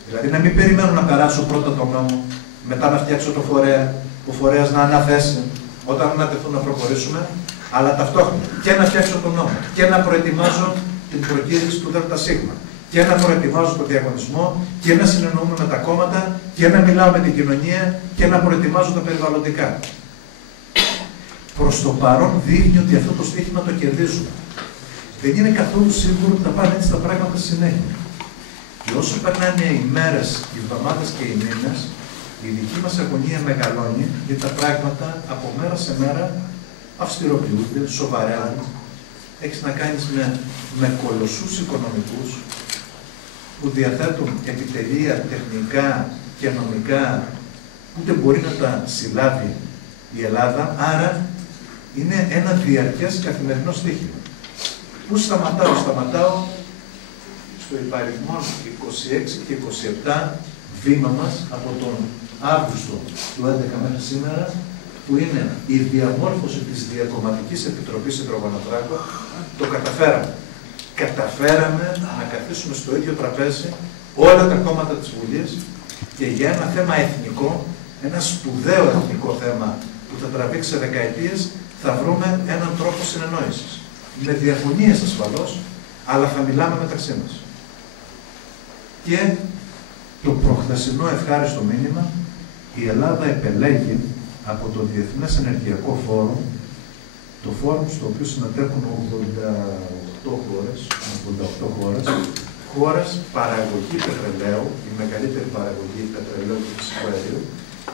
Δηλαδή να μην περιμένω να περάσω πρώτα τον νόμο, μετά να φτιάξω το φορέα, ο φορέας να αναθέσει, όταν ανατεθούν να προχωρήσουμε, αλλά ταυτόχρονα και να φτιάξω τον νόμο και να προετοιμάζω την προκήρυξη του ΔΣ και να προετοιμάζω τον διαγωνισμό και να συνεννοούμε με τα κόμματα και να μιλάω με την κοινωνία και να προετοιμάζω τα περιβαλλοντικά. Προς το παρόν δείχνει ότι αυτό το στοίχημα το κερδίζουμε. Δεν είναι καθόλου σίγουρο ότι θα πάνε έτσι τα πράγματα στη συνέχεια. Και όσο περνάνε οι μέρες, οι εβδομάδες και οι μήνες, η δική μας αγωνία μεγαλώνει, γιατί τα πράγματα από μέρα σε μέρα αυστηροποιούνται, σοβαραίνουν. Έχεις να κάνεις με κολοσσούς οικονομικούς που διαθέτουν επιτελεία τεχνικά και νομικά που δεν μπορεί να τα συλλάβει η Ελλάδα, άρα είναι ένα διαρκές καθημερινό στοίχημα. Πού σταματάω στο υπαριθμό 26 και 27 βήμα μας από τον Αύγουστο του 2011 μέχρι σήμερα, που είναι η διαμόρφωση της Διακομματικής Επιτροπής Υδρογονανθράκων. Το καταφέραμε. Καταφέραμε να καθίσουμε στο ίδιο τραπέζι όλα τα κόμματα της Βουλής και για ένα θέμα εθνικό, ένα σπουδαίο εθνικό θέμα που θα τραβήξει σε δεκαετίες, θα βρούμε έναν τρόπο συνεννόησης. Με διαφωνίες ασφαλώς, αλλά θα μιλάμε μεταξύ μας. Και το προχθεσινό ευχάριστο μήνυμα, η Ελλάδα επελέγει από το Διεθνές Ενεργειακό Φόρουμ, το φόρουμ στο οποίο συμμετέχουν 88 χώρες παραγωγή πετρελαίου, η μεγαλύτερη παραγωγή πετρελαίου και φυσικού αερίου,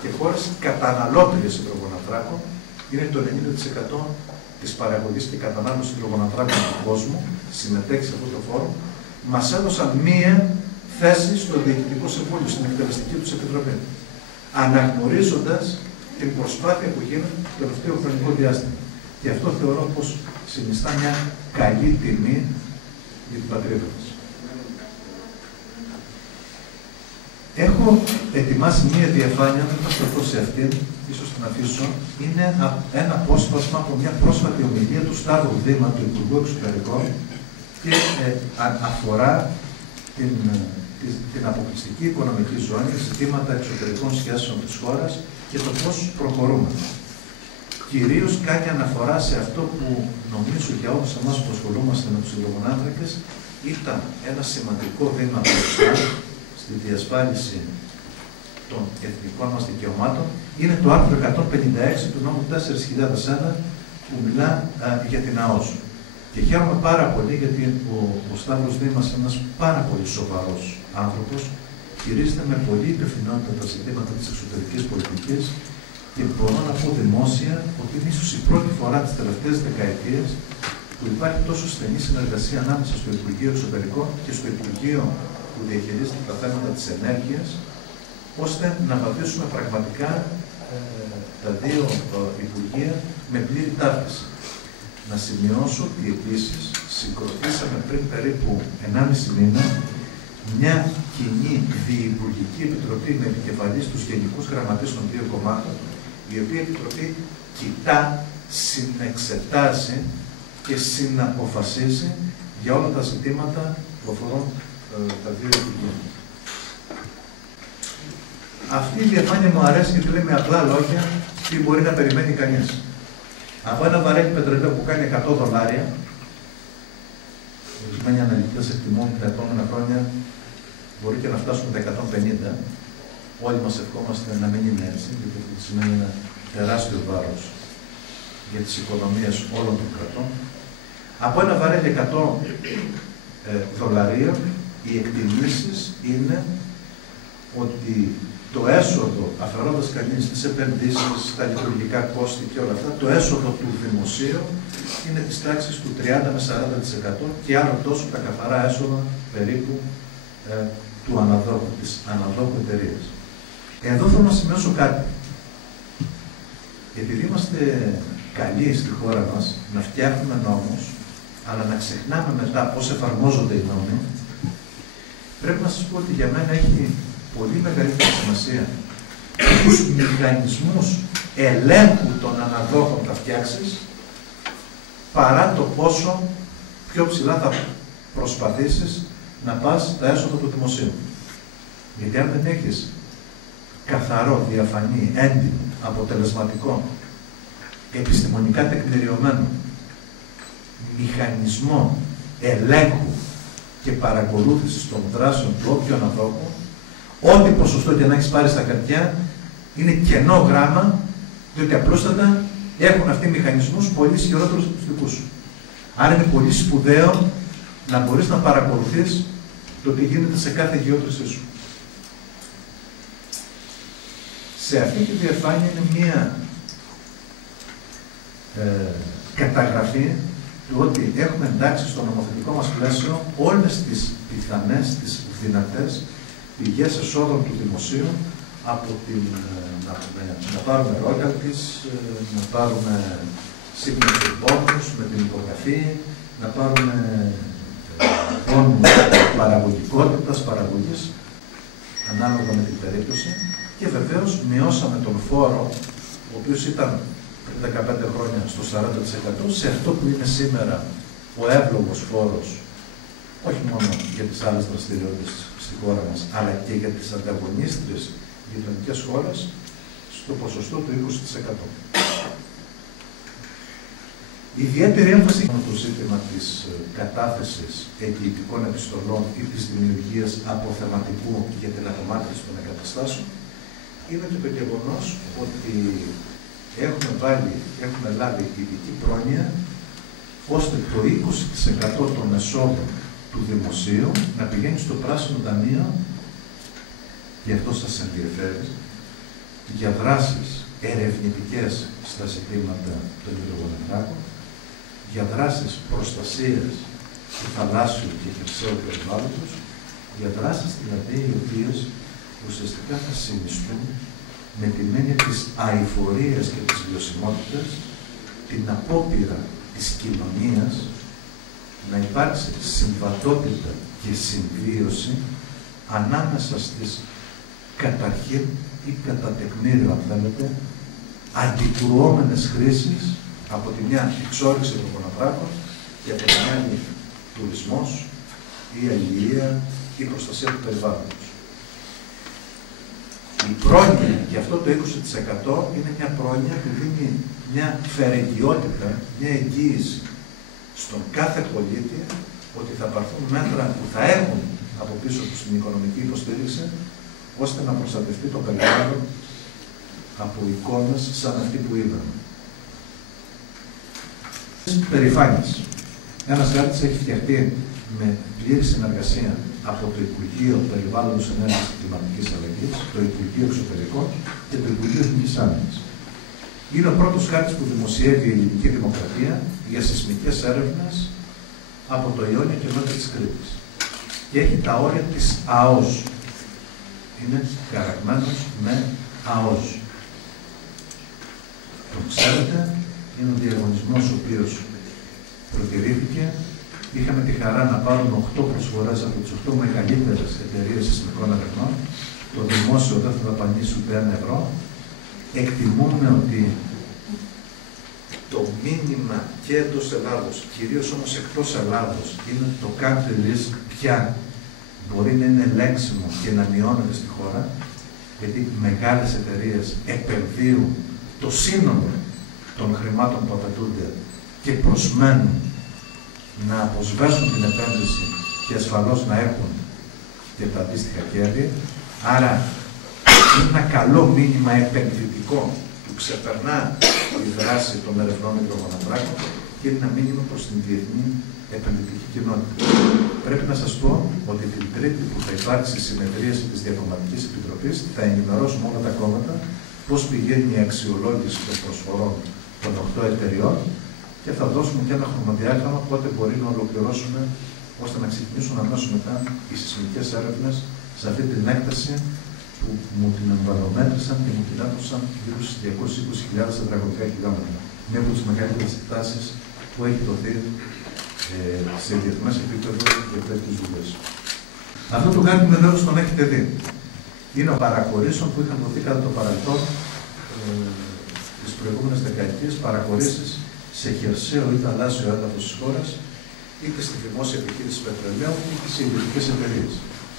και χώρες καταναλώτριες υδρογονανθράκων, είναι το 90% της παραγωγής και κατανάλωσης υδρογονανθράκων του κόσμου, συμμετέχει σε αυτό το φόρουμ, μας έδωσαν μία θέση στο Διοικητικό Συμβούλιο, στην Εκτελεστική τους Επιτροπή, αναγνωρίζοντας την προσπάθεια που γίνεται το τελευταίο χρονικό διάστημα. Και αυτό θεωρώ πως συνιστά μια καλή τιμή για την πατρίδα μας. Έχω ετοιμάσει μία διαφάνεια, δεν θα σταθώ σε αυτήν, ίσως την αφήσω. Είναι ένα απόσπασμα από μια πρόσφατη ομιλία του Σταύρου Δήμα, του Υπουργού Εξωτερικών, και αφορά την αποκλειστική οικονομική ζώνη, ζητήματα εξωτερικών σχέσεων της χώρας και το πώς προχωρούμε. Κυρίως κάνει αναφορά σε αυτό που νομίζω για όλους εμάς που ασχολούμαστε με τους υδρογονάνθρακες ήταν ένα σημαντικό βήμα μπροστά στη διασφάλιση των εθνικών μας δικαιωμάτων. Είναι το άρθρο 156 του νόμου 4001 που μιλά για την ΑΟΣ. Και χαίρομαι πάρα πολύ γιατί ο Σταύρος Δήμας είναι ένας πάρα πολύ σοβαρός άνθρωπος, χειρίζεται με πολλή υπευθυνότητα τα ζητήματα της εξωτερικής πολιτικής και μπορώ να πω δημόσια ότι είναι ίσως η πρώτη φορά τις τελευταίες δεκαετίες που υπάρχει τόσο στενή συνεργασία ανάμεσα στο Υπουργείο Εξωτερικών και στο Υπουργείο που διαχειρίζεται τα θέματα της ενέργειας, ώστε να βαδίσουμε πραγματικά τα δύο Υπουργεία με πλήρη ταύτιση. Να σημειώσω ότι επίσης συγκροτήσαμε πριν περίπου 1,5 μήνα μια κοινή διυπουργική επιτροπή με επικεφαλής τους γενικούς γραμματείς των δύο κομμάτων, η οποία επιτροπή κοιτά, συνεξετάζει και συναποφασίζει για όλα τα ζητήματα που αφορούν τα δύο υπουργεία. Αυτή η διαφάνεια μου αρέσει γιατί λέει με απλά λόγια τι μπορεί να περιμένει κανείς. Από ένα βαρέλι πετρελαίου που κάνει $100, ορισμένοι αναλυτές εκτιμούν τα επόμενα χρόνια μπορεί και να φτάσουμε τα 150. Όλοι μας ευχόμαστε να μην είναι έτσι, γιατί αυτό σημαίνει ένα τεράστιο βάρος για τις οικονομίες όλων των κρατών. Από ένα βαρέλι $100, οι εκτιμήσεις είναι ότι το έσοδο, αφαιρώντας κανείς τις επενδύσεις, τα λειτουργικά κόστη και όλα αυτά, το έσοδο του δημοσίου είναι της τάξης του 30 με 40% και άλλο τόσο τα καθαρά έσοδα περίπου του αναδόχου, της αναδόχου εταιρείας. Εδώ θέλω να σημειώσω κάτι. Επειδή είμαστε καλοί στη χώρα μας να φτιάχνουμε νόμους, αλλά να ξεχνάμε μετά πώς εφαρμόζονται οι νόμοι, πρέπει να σας πω ότι για μένα έχει πολύ μεγαλύτερη σημασία τους μηχανισμούς ελέγχου των αναδόχων θα φτιάξεις, παρά το πόσο πιο ψηλά θα προσπαθήσεις να πας τα έσοδα του δημοσίου. Γιατί αν δεν έχεις καθαρό, διαφανή, έντιμο, αποτελεσματικό, επιστημονικά τεκμηριωμένο μηχανισμό ελέγχου και παρακολούθησης των δράσεων του όποιου αναδόχου, ό,τι ποσοστό και να έχεις πάρει στα χαρτιά είναι κενό γράμμα, διότι απλούστατα έχουν αυτοί οι μηχανισμούς πολύ ισχυρότερους από τους δικούς σου. Άρα είναι πολύ σπουδαίο να μπορείς να παρακολουθείς το τι γίνεται σε κάθε γεώτρησή σου. Σε αυτή τη διαφάνεια είναι μία καταγραφή του ότι έχουμε εντάξει στο νομοθετικό μας πλαίσιο όλες τις πιθανές, τις δυνατές πηγές εσόδων του δημοσίου από την, να πάρουμε royalties, να πάρουμε σύγκληση πόνους με την υπογραφή, να πάρουμε πόνους παραγωγικότητας, παραγωγής, ανάλογα με την περίπτωση, και βεβαίως μειώσαμε τον φόρο, ο οποίος ήταν πριν 15 χρόνια στο 40%, σε αυτό που είναι σήμερα ο εύλογος φόρος, όχι μόνο για τις άλλες δραστηριότητες στη χώρα μας, αλλά και για τις ανταγωνίστριες γειτονικές χώρες, στο ποσοστό του 20%. Η ιδιαίτερη έμφαση είναι το ζήτημα της κατάθεσης εγγυητικών επιστολών ή της δημιουργίας αποθεματικού για την απομάκρυνση των εγκαταστάσεων, είναι και το γεγονός ότι έχουμε λάβει ειδική πρόνοια ώστε το 20% των εσόδων του δημοσίου να πηγαίνει στο Πράσινο Ταμείο, γι' αυτό σας ενδιαφέρει, για δράσεις ερευνητικές στα ζητήματα των υδρογοναθράκων, για δράσεις προστασίας του θαλάσσιου και χερσαίου περιβάλλοντος, για δράσεις δηλαδή οι οποίες ουσιαστικά θα συνιστούν με την έννοια της αειφορίας και της βιωσιμότητας την απόπειρα της κοινωνίας να υπάρξει συμβατότητα και συμβίωση ανάμεσα στις καταρχήν ή κατά τεκμήριο, αν θέλετε, αντικρουόμενες χρήσεις, από τη μια εξόρυξη των γοναθράκων και από την άλλη τουρισμός ή αλληλεία ή προστασία του περιβάλλοντος. Η πρόνοια για αυτό το 20% είναι μια πρόνοια που δίνει μια φερεγγιότητα, μια εγγύηση στον κάθε πολίτη ότι θα πάρθουν μέτρα που θα έχουν από πίσω τους την οικονομική υποστήριξη, ώστε να προστατευτεί το περιβάλλον από εικόνες σαν αυτή που είδαμε. Περηφάνειας. Ένας χάρτης έχει φτιαχτεί με πλήρη συνεργασία από το Υπουργείο Περιβάλλοντος, Ενέργειας και Κλιματικής Αλλαγής, το Υπουργείο Εξωτερικών και το Υπουργείο Εθνικής Άμυνας. Είναι ο πρώτος χάρτης που δημοσιεύει η Ελληνική Δημοκρατία για σεισμικές έρευνες από το Ιόνιο και μέχρι της Κρήτης. Και έχει τα όρια της ΑΟΣ. Είναι χαραγμένος με ΑΟΣ. Το ξέρετε, είναι ο διαγωνισμός ο οποίος προκηρύχθηκε. Είχαμε τη χαρά να πάρουμε 8 προσφορές από τις 8 μεγαλύτερες εταιρείες σεισμικών ερευνών. Το δημόσιο δεν θα δαπανίσει ούτε €1. Εκτιμούμε ότι το το μήνυμα και εντός Ελλάδος, κυρίως όμως εκτός Ελλάδος, είναι το country risk πια μπορεί να είναι λέξιμο και να μειώνεται στη χώρα, γιατί μεγάλες εταιρείες επενδύουν το σύνολο των χρημάτων που απαιτούνται και προσμένουν να αποσβέσουν την επένδυση και ασφαλώς να έχουν και τα αντίστοιχα κέρδη. Άρα είναι ένα καλό μήνυμα επενδυτικό που ξεπερνά τη δράση των ερευνών υδρογοναθράκων και είναι ένα μήνυμα προς την διεθνή επενδυτική κοινότητα. Πρέπει να σας πω ότι την Τρίτη που θα υπάρξει συνεδρίαση της Διακομματικής Επιτροπής θα ενημερώσουμε όλα τα κόμματα πώς πηγαίνει η αξιολόγηση των προσφορών των 8 εταιριών και θα δώσουμε και ένα χρονοδιάγραμμα πότε μπορεί να ολοκληρώσουμε ώστε να ξεκινήσουν αμέσως μετά οι σεισμικές έρευνες σε αυτή την έκταση που μου την εμβαλωμέτρησαν και μου την έδωσαν γύρω στις 220.000 τετραγωνικά χιλιόμετρα. Μία από τις μεγαλύτερες εκτάσεις που έχει δοθεί σε διεθνές επίπεδο για τέτοιες δουλειές. Αυτό το χάρτη με λόγους τον έχετε δει. Είναι ο παρακορίσεων που είχαν δοθεί κατά το παρελθόν τις προηγούμενες δεκαετίες, παρακορίσεις σε χερσαίο ή θαλάσσιο έδαφος της χώρας, είτε στη δημόσια επιχείρηση πετρελαίου, είτε σε ιδιωτικές εταιρείες.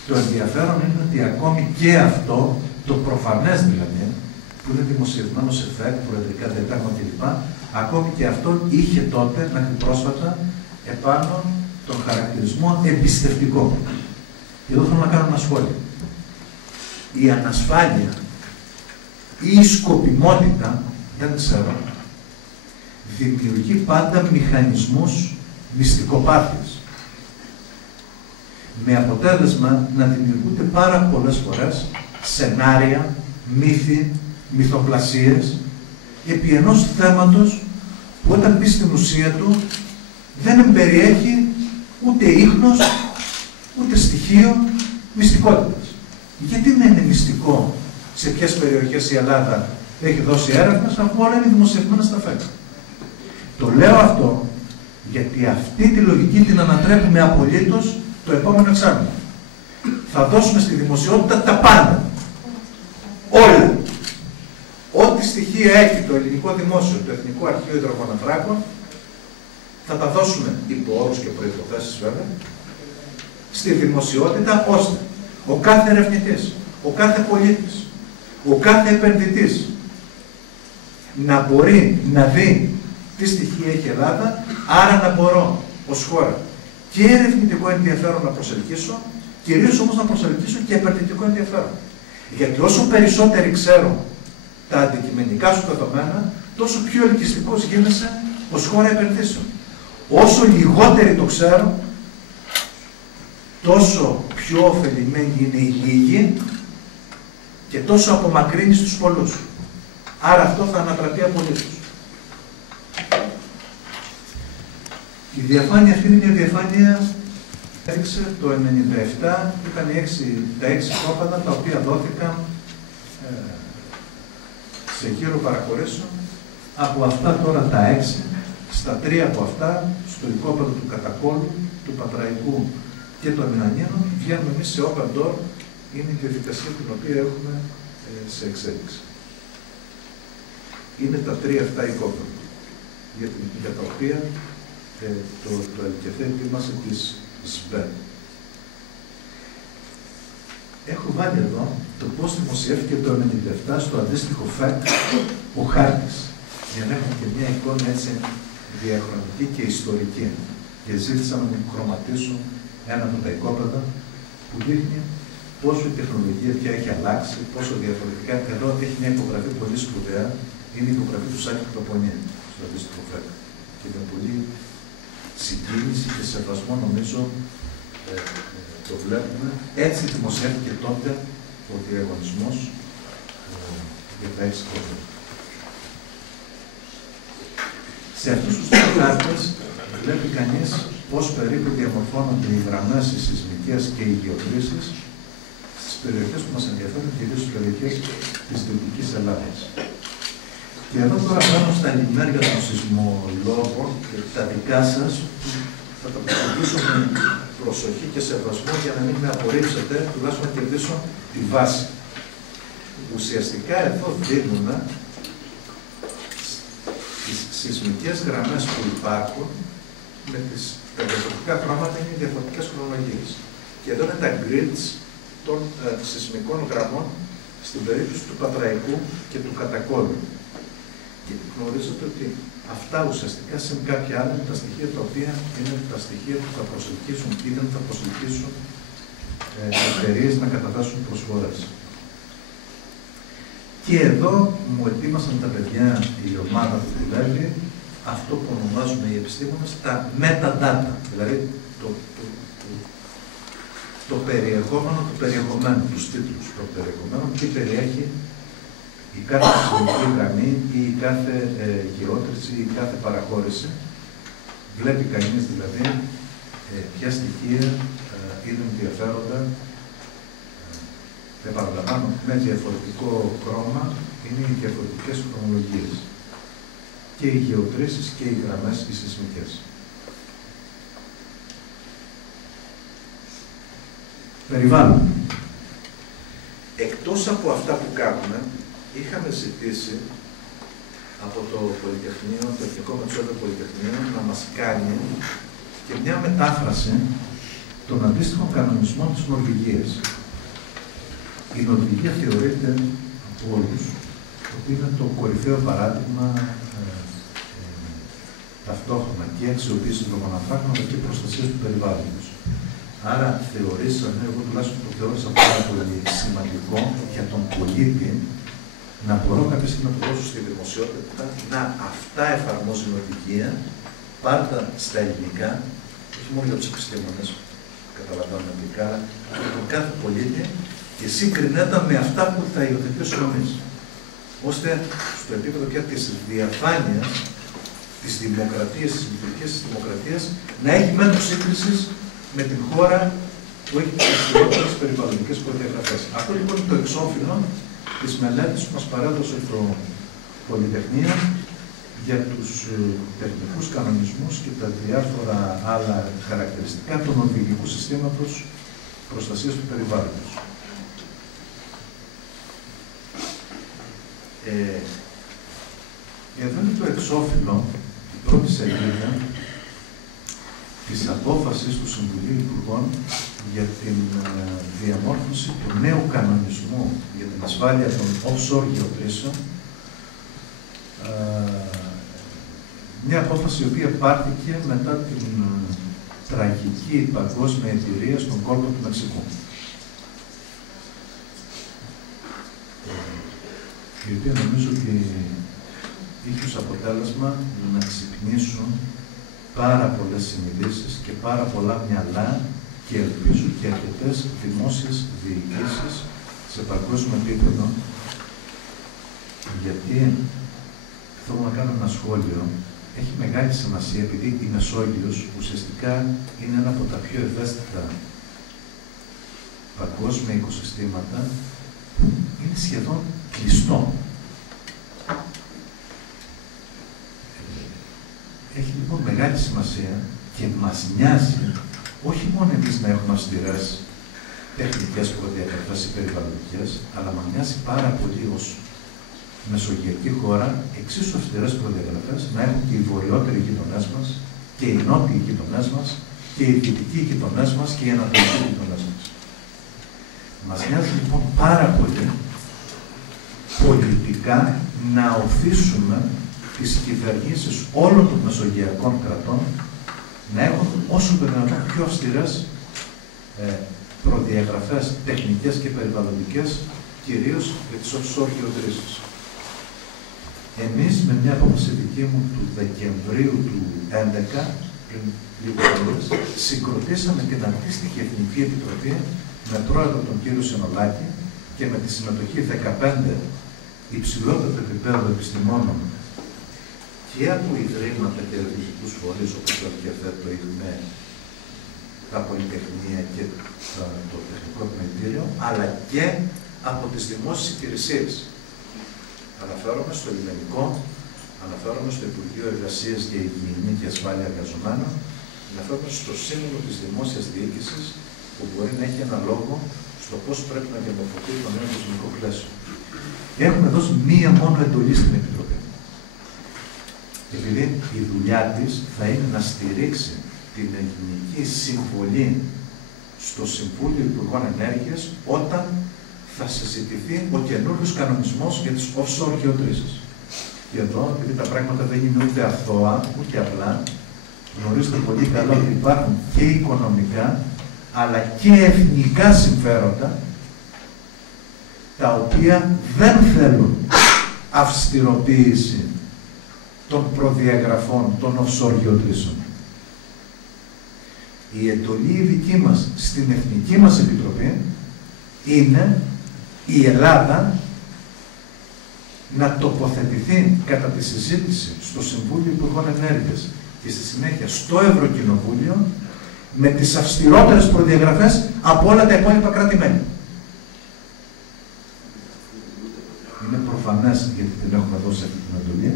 Το ενδιαφέρον είναι ότι ακόμη και αυτό, το προφανές δηλαδή, που είναι δημοσιευμένο σε ΦΕΚ, προεδρικά διατάγμα κλπ., ακόμη και αυτό είχε τότε, μέχρι πρόσφατα, επάνω τον χαρακτηρισμό εμπιστευτικό. Και εδώ θέλω να κάνω ένα σχόλιο. Η ανασφάλεια ή η σκοπιμότητα, δεν ξέρω, δημιουργεί πάντα μηχανισμούς μυστικοπάθειας. Με αποτέλεσμα να δημιουργούνται πάρα πολλές φορές σενάρια, μύθοι, μυθοπλασίες επί ενός θέματος που όταν μπει στην ουσία του δεν εμπεριέχει ούτε ίχνος, ούτε στοιχείο μυστικότητας. Γιατί να είναι μυστικό σε ποιες περιοχές η Ελλάδα έχει δώσει έρευνες, αφού όλα είναι δημοσιευμένα στα ΦΕΚ. Το λέω αυτό γιατί αυτή τη λογική την ανατρέπουμε απολύτως το επόμενο εξάμηνο. Θα δώσουμε στη δημοσιότητα τα πάντα. Όλα. Ό,τι στοιχεία έχει το ελληνικό δημόσιο, το Εθνικό Αρχείο Υδρογοναθράκων, θα τα δώσουμε υπό όρους και προϋποθέσεις βέβαια, στη δημοσιότητα, ώστε ο κάθε ερευνητής, ο κάθε πολίτης, ο κάθε επενδυτής να μπορεί να δει τι στοιχεία έχει η Ελλάδα, άρα να μπορώ ως χώρα και ερευνητικό ενδιαφέρον να προσελκύσω, κυρίως όμως να προσελκύσω και επενδυτικό ενδιαφέρον. Γιατί όσο περισσότεροι ξέρω τα αντικειμενικά σου δεδομένα, τόσο πιο ελκυστικός γίνεσαι ως χώρα επενδύσεων. Όσο λιγότεροι το ξέρω, τόσο πιο ωφελημένοι είναι οι λίγοι και τόσο απομακρύνεις τους πολλούς. Άρα αυτό θα ανατραπεί απολύτως. Η διαφάνεια αυτή είναι μια διαφάνεια έδειξε το 1997, ήταν τα 6 κόπαδα τα οποία δόθηκαν σε γύρο παραχωρήσεων. Από αυτά τώρα τα 6, στα 3 από αυτά, στο οικόπεδο του Κατακόλου, του Πατραϊκού και των Μηνανίων, βγαίνουμε εμείς σε open door, είναι η διαδικασία την οποία έχουμε σε εξέλιξη. Είναι τα 3 αυτά οικόπεδα, για τα οποία το ΕΛΚΕΘ ετοίμασε της ΣΜΠΕ. Έχω βάλει εδώ το πώς δημοσιεύτηκε το 1997 στο αντίστοιχο ΦΕΚ ο χάρτης, για να έχουμε και μια εικόνα έτσι διαχρονική και ιστορική. Και ζήτησα να μου χρωματίσουν ένα από τα οικόπεδα που δείχνει πόσο η τεχνολογία πια έχει αλλάξει, πόσο διαφορετικά. Εδώ έχει μια υπογραφή πολύ σπουδαία, είναι η υπογραφή του Σάκη Κτοπονία στο αντίστοιχο ΦΕΚ. Και με πολύ συγκίνηση και σεβασμό νομίζω το βλέπουμε. Έτσι δημοσιεύτηκε τότε ο διαγωνισμός για τα 6 κόμματα. Σε αυτούς τους δύο χάρτες βλέπει κανείς πώς περίπου διαμορφώνονται οι γραμμές οι σεισμικές και οι γεωκρίσεις στις περιοχές που μας ενδιαφέρουν, κυρίως στις περιοχές της Δυτικής Ελλάδας. Και εδώ τώρα πάνω στα λιμέρια των σεισμολόγων και τα δικά σας, θα τα προσεγγίσω με προσοχή και σεβασμό για να μην με απορρίψετε, τουλάχιστον να κερδίσω τη βάση. Ουσιαστικά εδώ δίνουμε σεισμικές γραμμές που υπάρχουν με τα διαφορετικά χρώματα είναι διαφορετικές χρονολογίες. Και εδώ είναι τα grids των σεισμικών γραμμών στην περίπτωση του Πατραϊκού και του Κατακόλλου. Και γνωρίζετε ότι αυτά ουσιαστικά σε κάποια άλλα είναι τα στοιχεία τα οποία είναι τα στοιχεία που θα προσελκύσουν ή δεν θα προσελκύσουν εταιρείες να καταθέσουν προσφορές. Και εδώ μου ετοίμασαν τα παιδιά, η ομάδα που δουλεύει, αυτό που ονομάζουμε οι επιστήμονες τα metadata, δηλαδή το περιεχόμενο του περιεχομένου, τους τίτλους του περιεχομένου, τι περιέχει η κάθε σεισμική γραμμή ή η κάθε γεώτρηση ή η κάθε παραχώρηση. Βλέπει κανείς δηλαδή ποια στοιχεία είναι ενδιαφέροντα. Επαναλαμβάνω, με διαφορετικό χρώμα είναι οι διαφορετικές χρονολογίες. Και οι γεωτρήσεις και οι γραμμές οι σεισμικές. Περιβάλλον. Εκτός από αυτά που κάνουμε, είχαμε ζητήσει από το Πολυτεχνείο, το Εθνικό Μετσόβιο Πολυτεχνείο, να μας κάνει και μια μετάφραση των αντίστοιχων κανονισμών της Νορβηγίας. Η Νορβηγία θεωρείται από όλους ότι είναι το κορυφαίο παράδειγμα ταυτόχρονα και αξιοποίηση των μοναφράκων αλλά και προστασία του περιβάλλοντος. Άρα θεωρήσαμε, εγώ τουλάχιστον το θεώρησα πάρα πολύ σημαντικό για τον πολίτη να μπορώ κάποια στιγμή να το δώσω στη δημοσιότητα, να αυτά εφαρμόζει η Νορβηγία, πάντα στα ελληνικά, όχι μόνο για τους επιστήμονες, καταλαβαίνουν αγγλικά, αλλά για τον κάθε πολίτη και συγκρινέτα με αυτά που θα υιοθετήσουμε εμείς. Ώστε στο επίπεδο πια της διαφάνειας της δημοκρατίας, της λειτουργίας της δημοκρατίας, να έχει μέτρο σύγκρισης με την χώρα που έχει τις υψηλότερες περιβαλλοντικές προδιαγραφές. Αυτό λοιπόν είναι το εξώφυλλο της μελέτης που μας παρέδωσε το Πολυτεχνείο για τους τεχνικούς κανονισμούς και τα διάφορα άλλα χαρακτηριστικά του νορβηγικού συστήματος προστασίας του περιβάλλοντος. Εδώ είναι το εξώφυλλο, η πρώτη σελίδα της απόφασης του Συμβουλίου Υπουργών για την διαμόρφωση του νέου κανονισμού για την ασφάλεια των offshore γεωτρήσεων. Μια απόφαση η οποία πάρθηκε μετά την τραγική παγκόσμια εμπειρία στον κόλπο του Μεξικού. Η οποία νομίζω ότι είχε ως αποτέλεσμα να ξυπνήσουν πάρα πολλές συνειδήσεις και πάρα πολλά μυαλά και ελπίζω και αρκετές δημόσιες διοικήσεις σε παγκόσμιο επίπεδο. Γιατί θέλω να κάνω ένα σχόλιο. Έχει μεγάλη σημασία επειδή η Μεσόγειος ουσιαστικά είναι ένα από τα πιο ευαίσθητα παγκόσμια οικοσυστήματα που είναι σχεδόν κλειστό. Έχει λοιπόν μεγάλη σημασία και μας νοιάζει όχι μόνο εμείς να έχουμε αυστηρές τεχνικές προδιαγραφές ή περιβαλλοντικές, αλλά μας νοιάζει πάρα πολύ ως μεσογειακή χώρα εξίσου αυστηρές προδιαγραφές να έχουν και οι βορειότεροι γειτονές μας και οι νότιοι γειτονές μας και οι δυτικοί γειτονές μας και οι ανατολικοί γειτονές μας. Μας νοιάζει λοιπόν πάρα πολύ πολιτικά να οθήσουμε τις κυβερνήσεις όλων των μεσογειακών κρατών να έχουν όσο το δυνατόν πιο αυστηρές προδιαγραφές τεχνικές και περιβαλλοντικές, κυρίως για τις offshore γεωτρήσεις. Εμείς με μια απόφαση δική μου του Δεκεμβρίου του 2011, πριν λίγο καιρούς, συγκροτήσαμε την αντίστοιχη Εθνική Επιτροπή με πρόεδρο τον κύριο Σενολάκη και με τη συμμετοχή 15 υψηλότερο επίπεδο επιστημόνων και από ιδρύματα και ερευνητικούς φορείς, όπως το αρχιεφέτο με τα πολυτεχνία και το τεχνικό επιμελητήριο, αλλά και από τις δημόσιες υπηρεσίες. Αναφέρομαι στο λιμενικό, αναφέρομαι στο Υπουργείο Εργασίας και Υγιεινή και Ασφάλεια Εργαζομένων, αναφέρομαι στο σύνολο της δημόσιας διοίκησης που μπορεί να έχει ένα λόγο στο πώς πρέπει να διαμορφωθεί το νέο θεσμικό πλαίσιο. Έχουμε δώσει μία μόνο εντολή στην Επιτροπή. επειδή η δουλειά της θα είναι να στηρίξει την ελληνική συμβολή στο Συμβούλιο Υπουργών Ενέργειας όταν θα συζητηθεί ο καινούριος κανονισμός για τις offshore γεωτρήσεις. Και εδώ, επειδή τα πράγματα δεν είναι ούτε αθώα, ούτε απλά, γνωρίζετε πολύ καλά ότι υπάρχουν και οικονομικά, αλλά και εθνικά συμφέροντα, τα οποία δεν θέλουν αυστηροποίηση των προδιαγραφών των offshore γεωτρήσεων. Η εντολή δική μας στην Εθνική μας Επιτροπή είναι η Ελλάδα να τοποθετηθεί κατά τη συζήτηση στο Συμβούλιο Υπουργών Ενέργειας και στη συνέχεια στο Ευρωκοινοβούλιο με τις αυστηρότερες προδιαγραφές από όλα τα υπόλοιπα κράτη-μέλη. Είναι προφανές, γιατί την έχουμε δώσει αυτή την εντολή,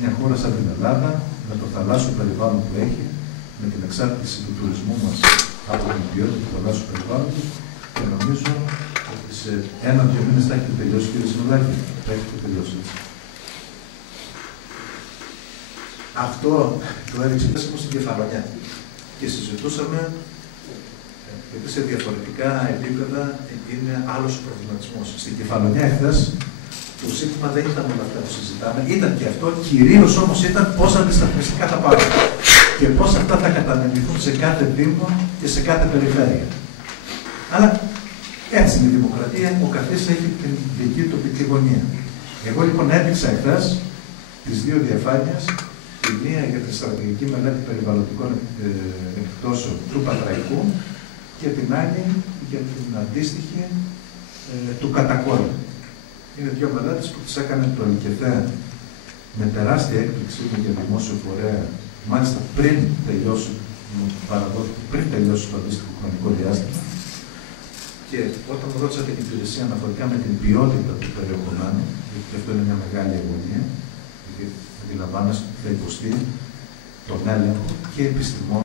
μια χώρα σαν την Ελλάδα, με το θαλάσσιο περιβάλλον που έχει, με την εξάρτηση του τουρισμού μας από την ποιότητα του θαλάσσιου περιβάλλοντος, και νομίζω ότι σε 1-2 μήνες θα έχετε τελειώσει, κύριε Συνοδάκη. Θα έχετε τελειώσει. Αυτό το έδειξε μέσα στην Κεφαλονιά. Και συζητούσαμε, γιατί σε διαφορετικά επίπεδα είναι άλλος ο προβληματισμός. Στην Κεφαλονιά εχθές το ζήτημα δεν ήταν όλα αυτά που συζητάμε, ήταν και αυτό, κυρίως όμως ήταν πώς αντισταθμιστικά θα πάρουν και πώς αυτά θα κατανεμηθούν σε κάθε δήμο και σε κάθε περιφέρεια. Αλλά έτσι είναι η δημοκρατία, ο καθής έχει την δική τοπική γωνία. Εγώ λοιπόν έδειξα εχθές τις δύο διαφάνειες, τη μία για τη στρατηγική μελέτη περιβαλλοντικών επιπτώσεων του Πατραϊκού και την άλλη για την αντίστοιχη του Κατακόρη. Είναι δύο μελέτες που τις έκανε το ΕΛΚΕΤΕ με τεράστια έκπληξη για δημόσιο φορέα, μάλιστα πριν τελειώσει το αντίστοιχο χρονικό διάστημα. Και όταν μου ρώτησα την υπηρεσία αναφορικά με την ποιότητα του περιεχομένου, γιατί αυτό είναι μια μεγάλη αγωνία, γιατί αντιλαμβάνεστε ότι θα υποστεί τον έλεγχο και επιστημών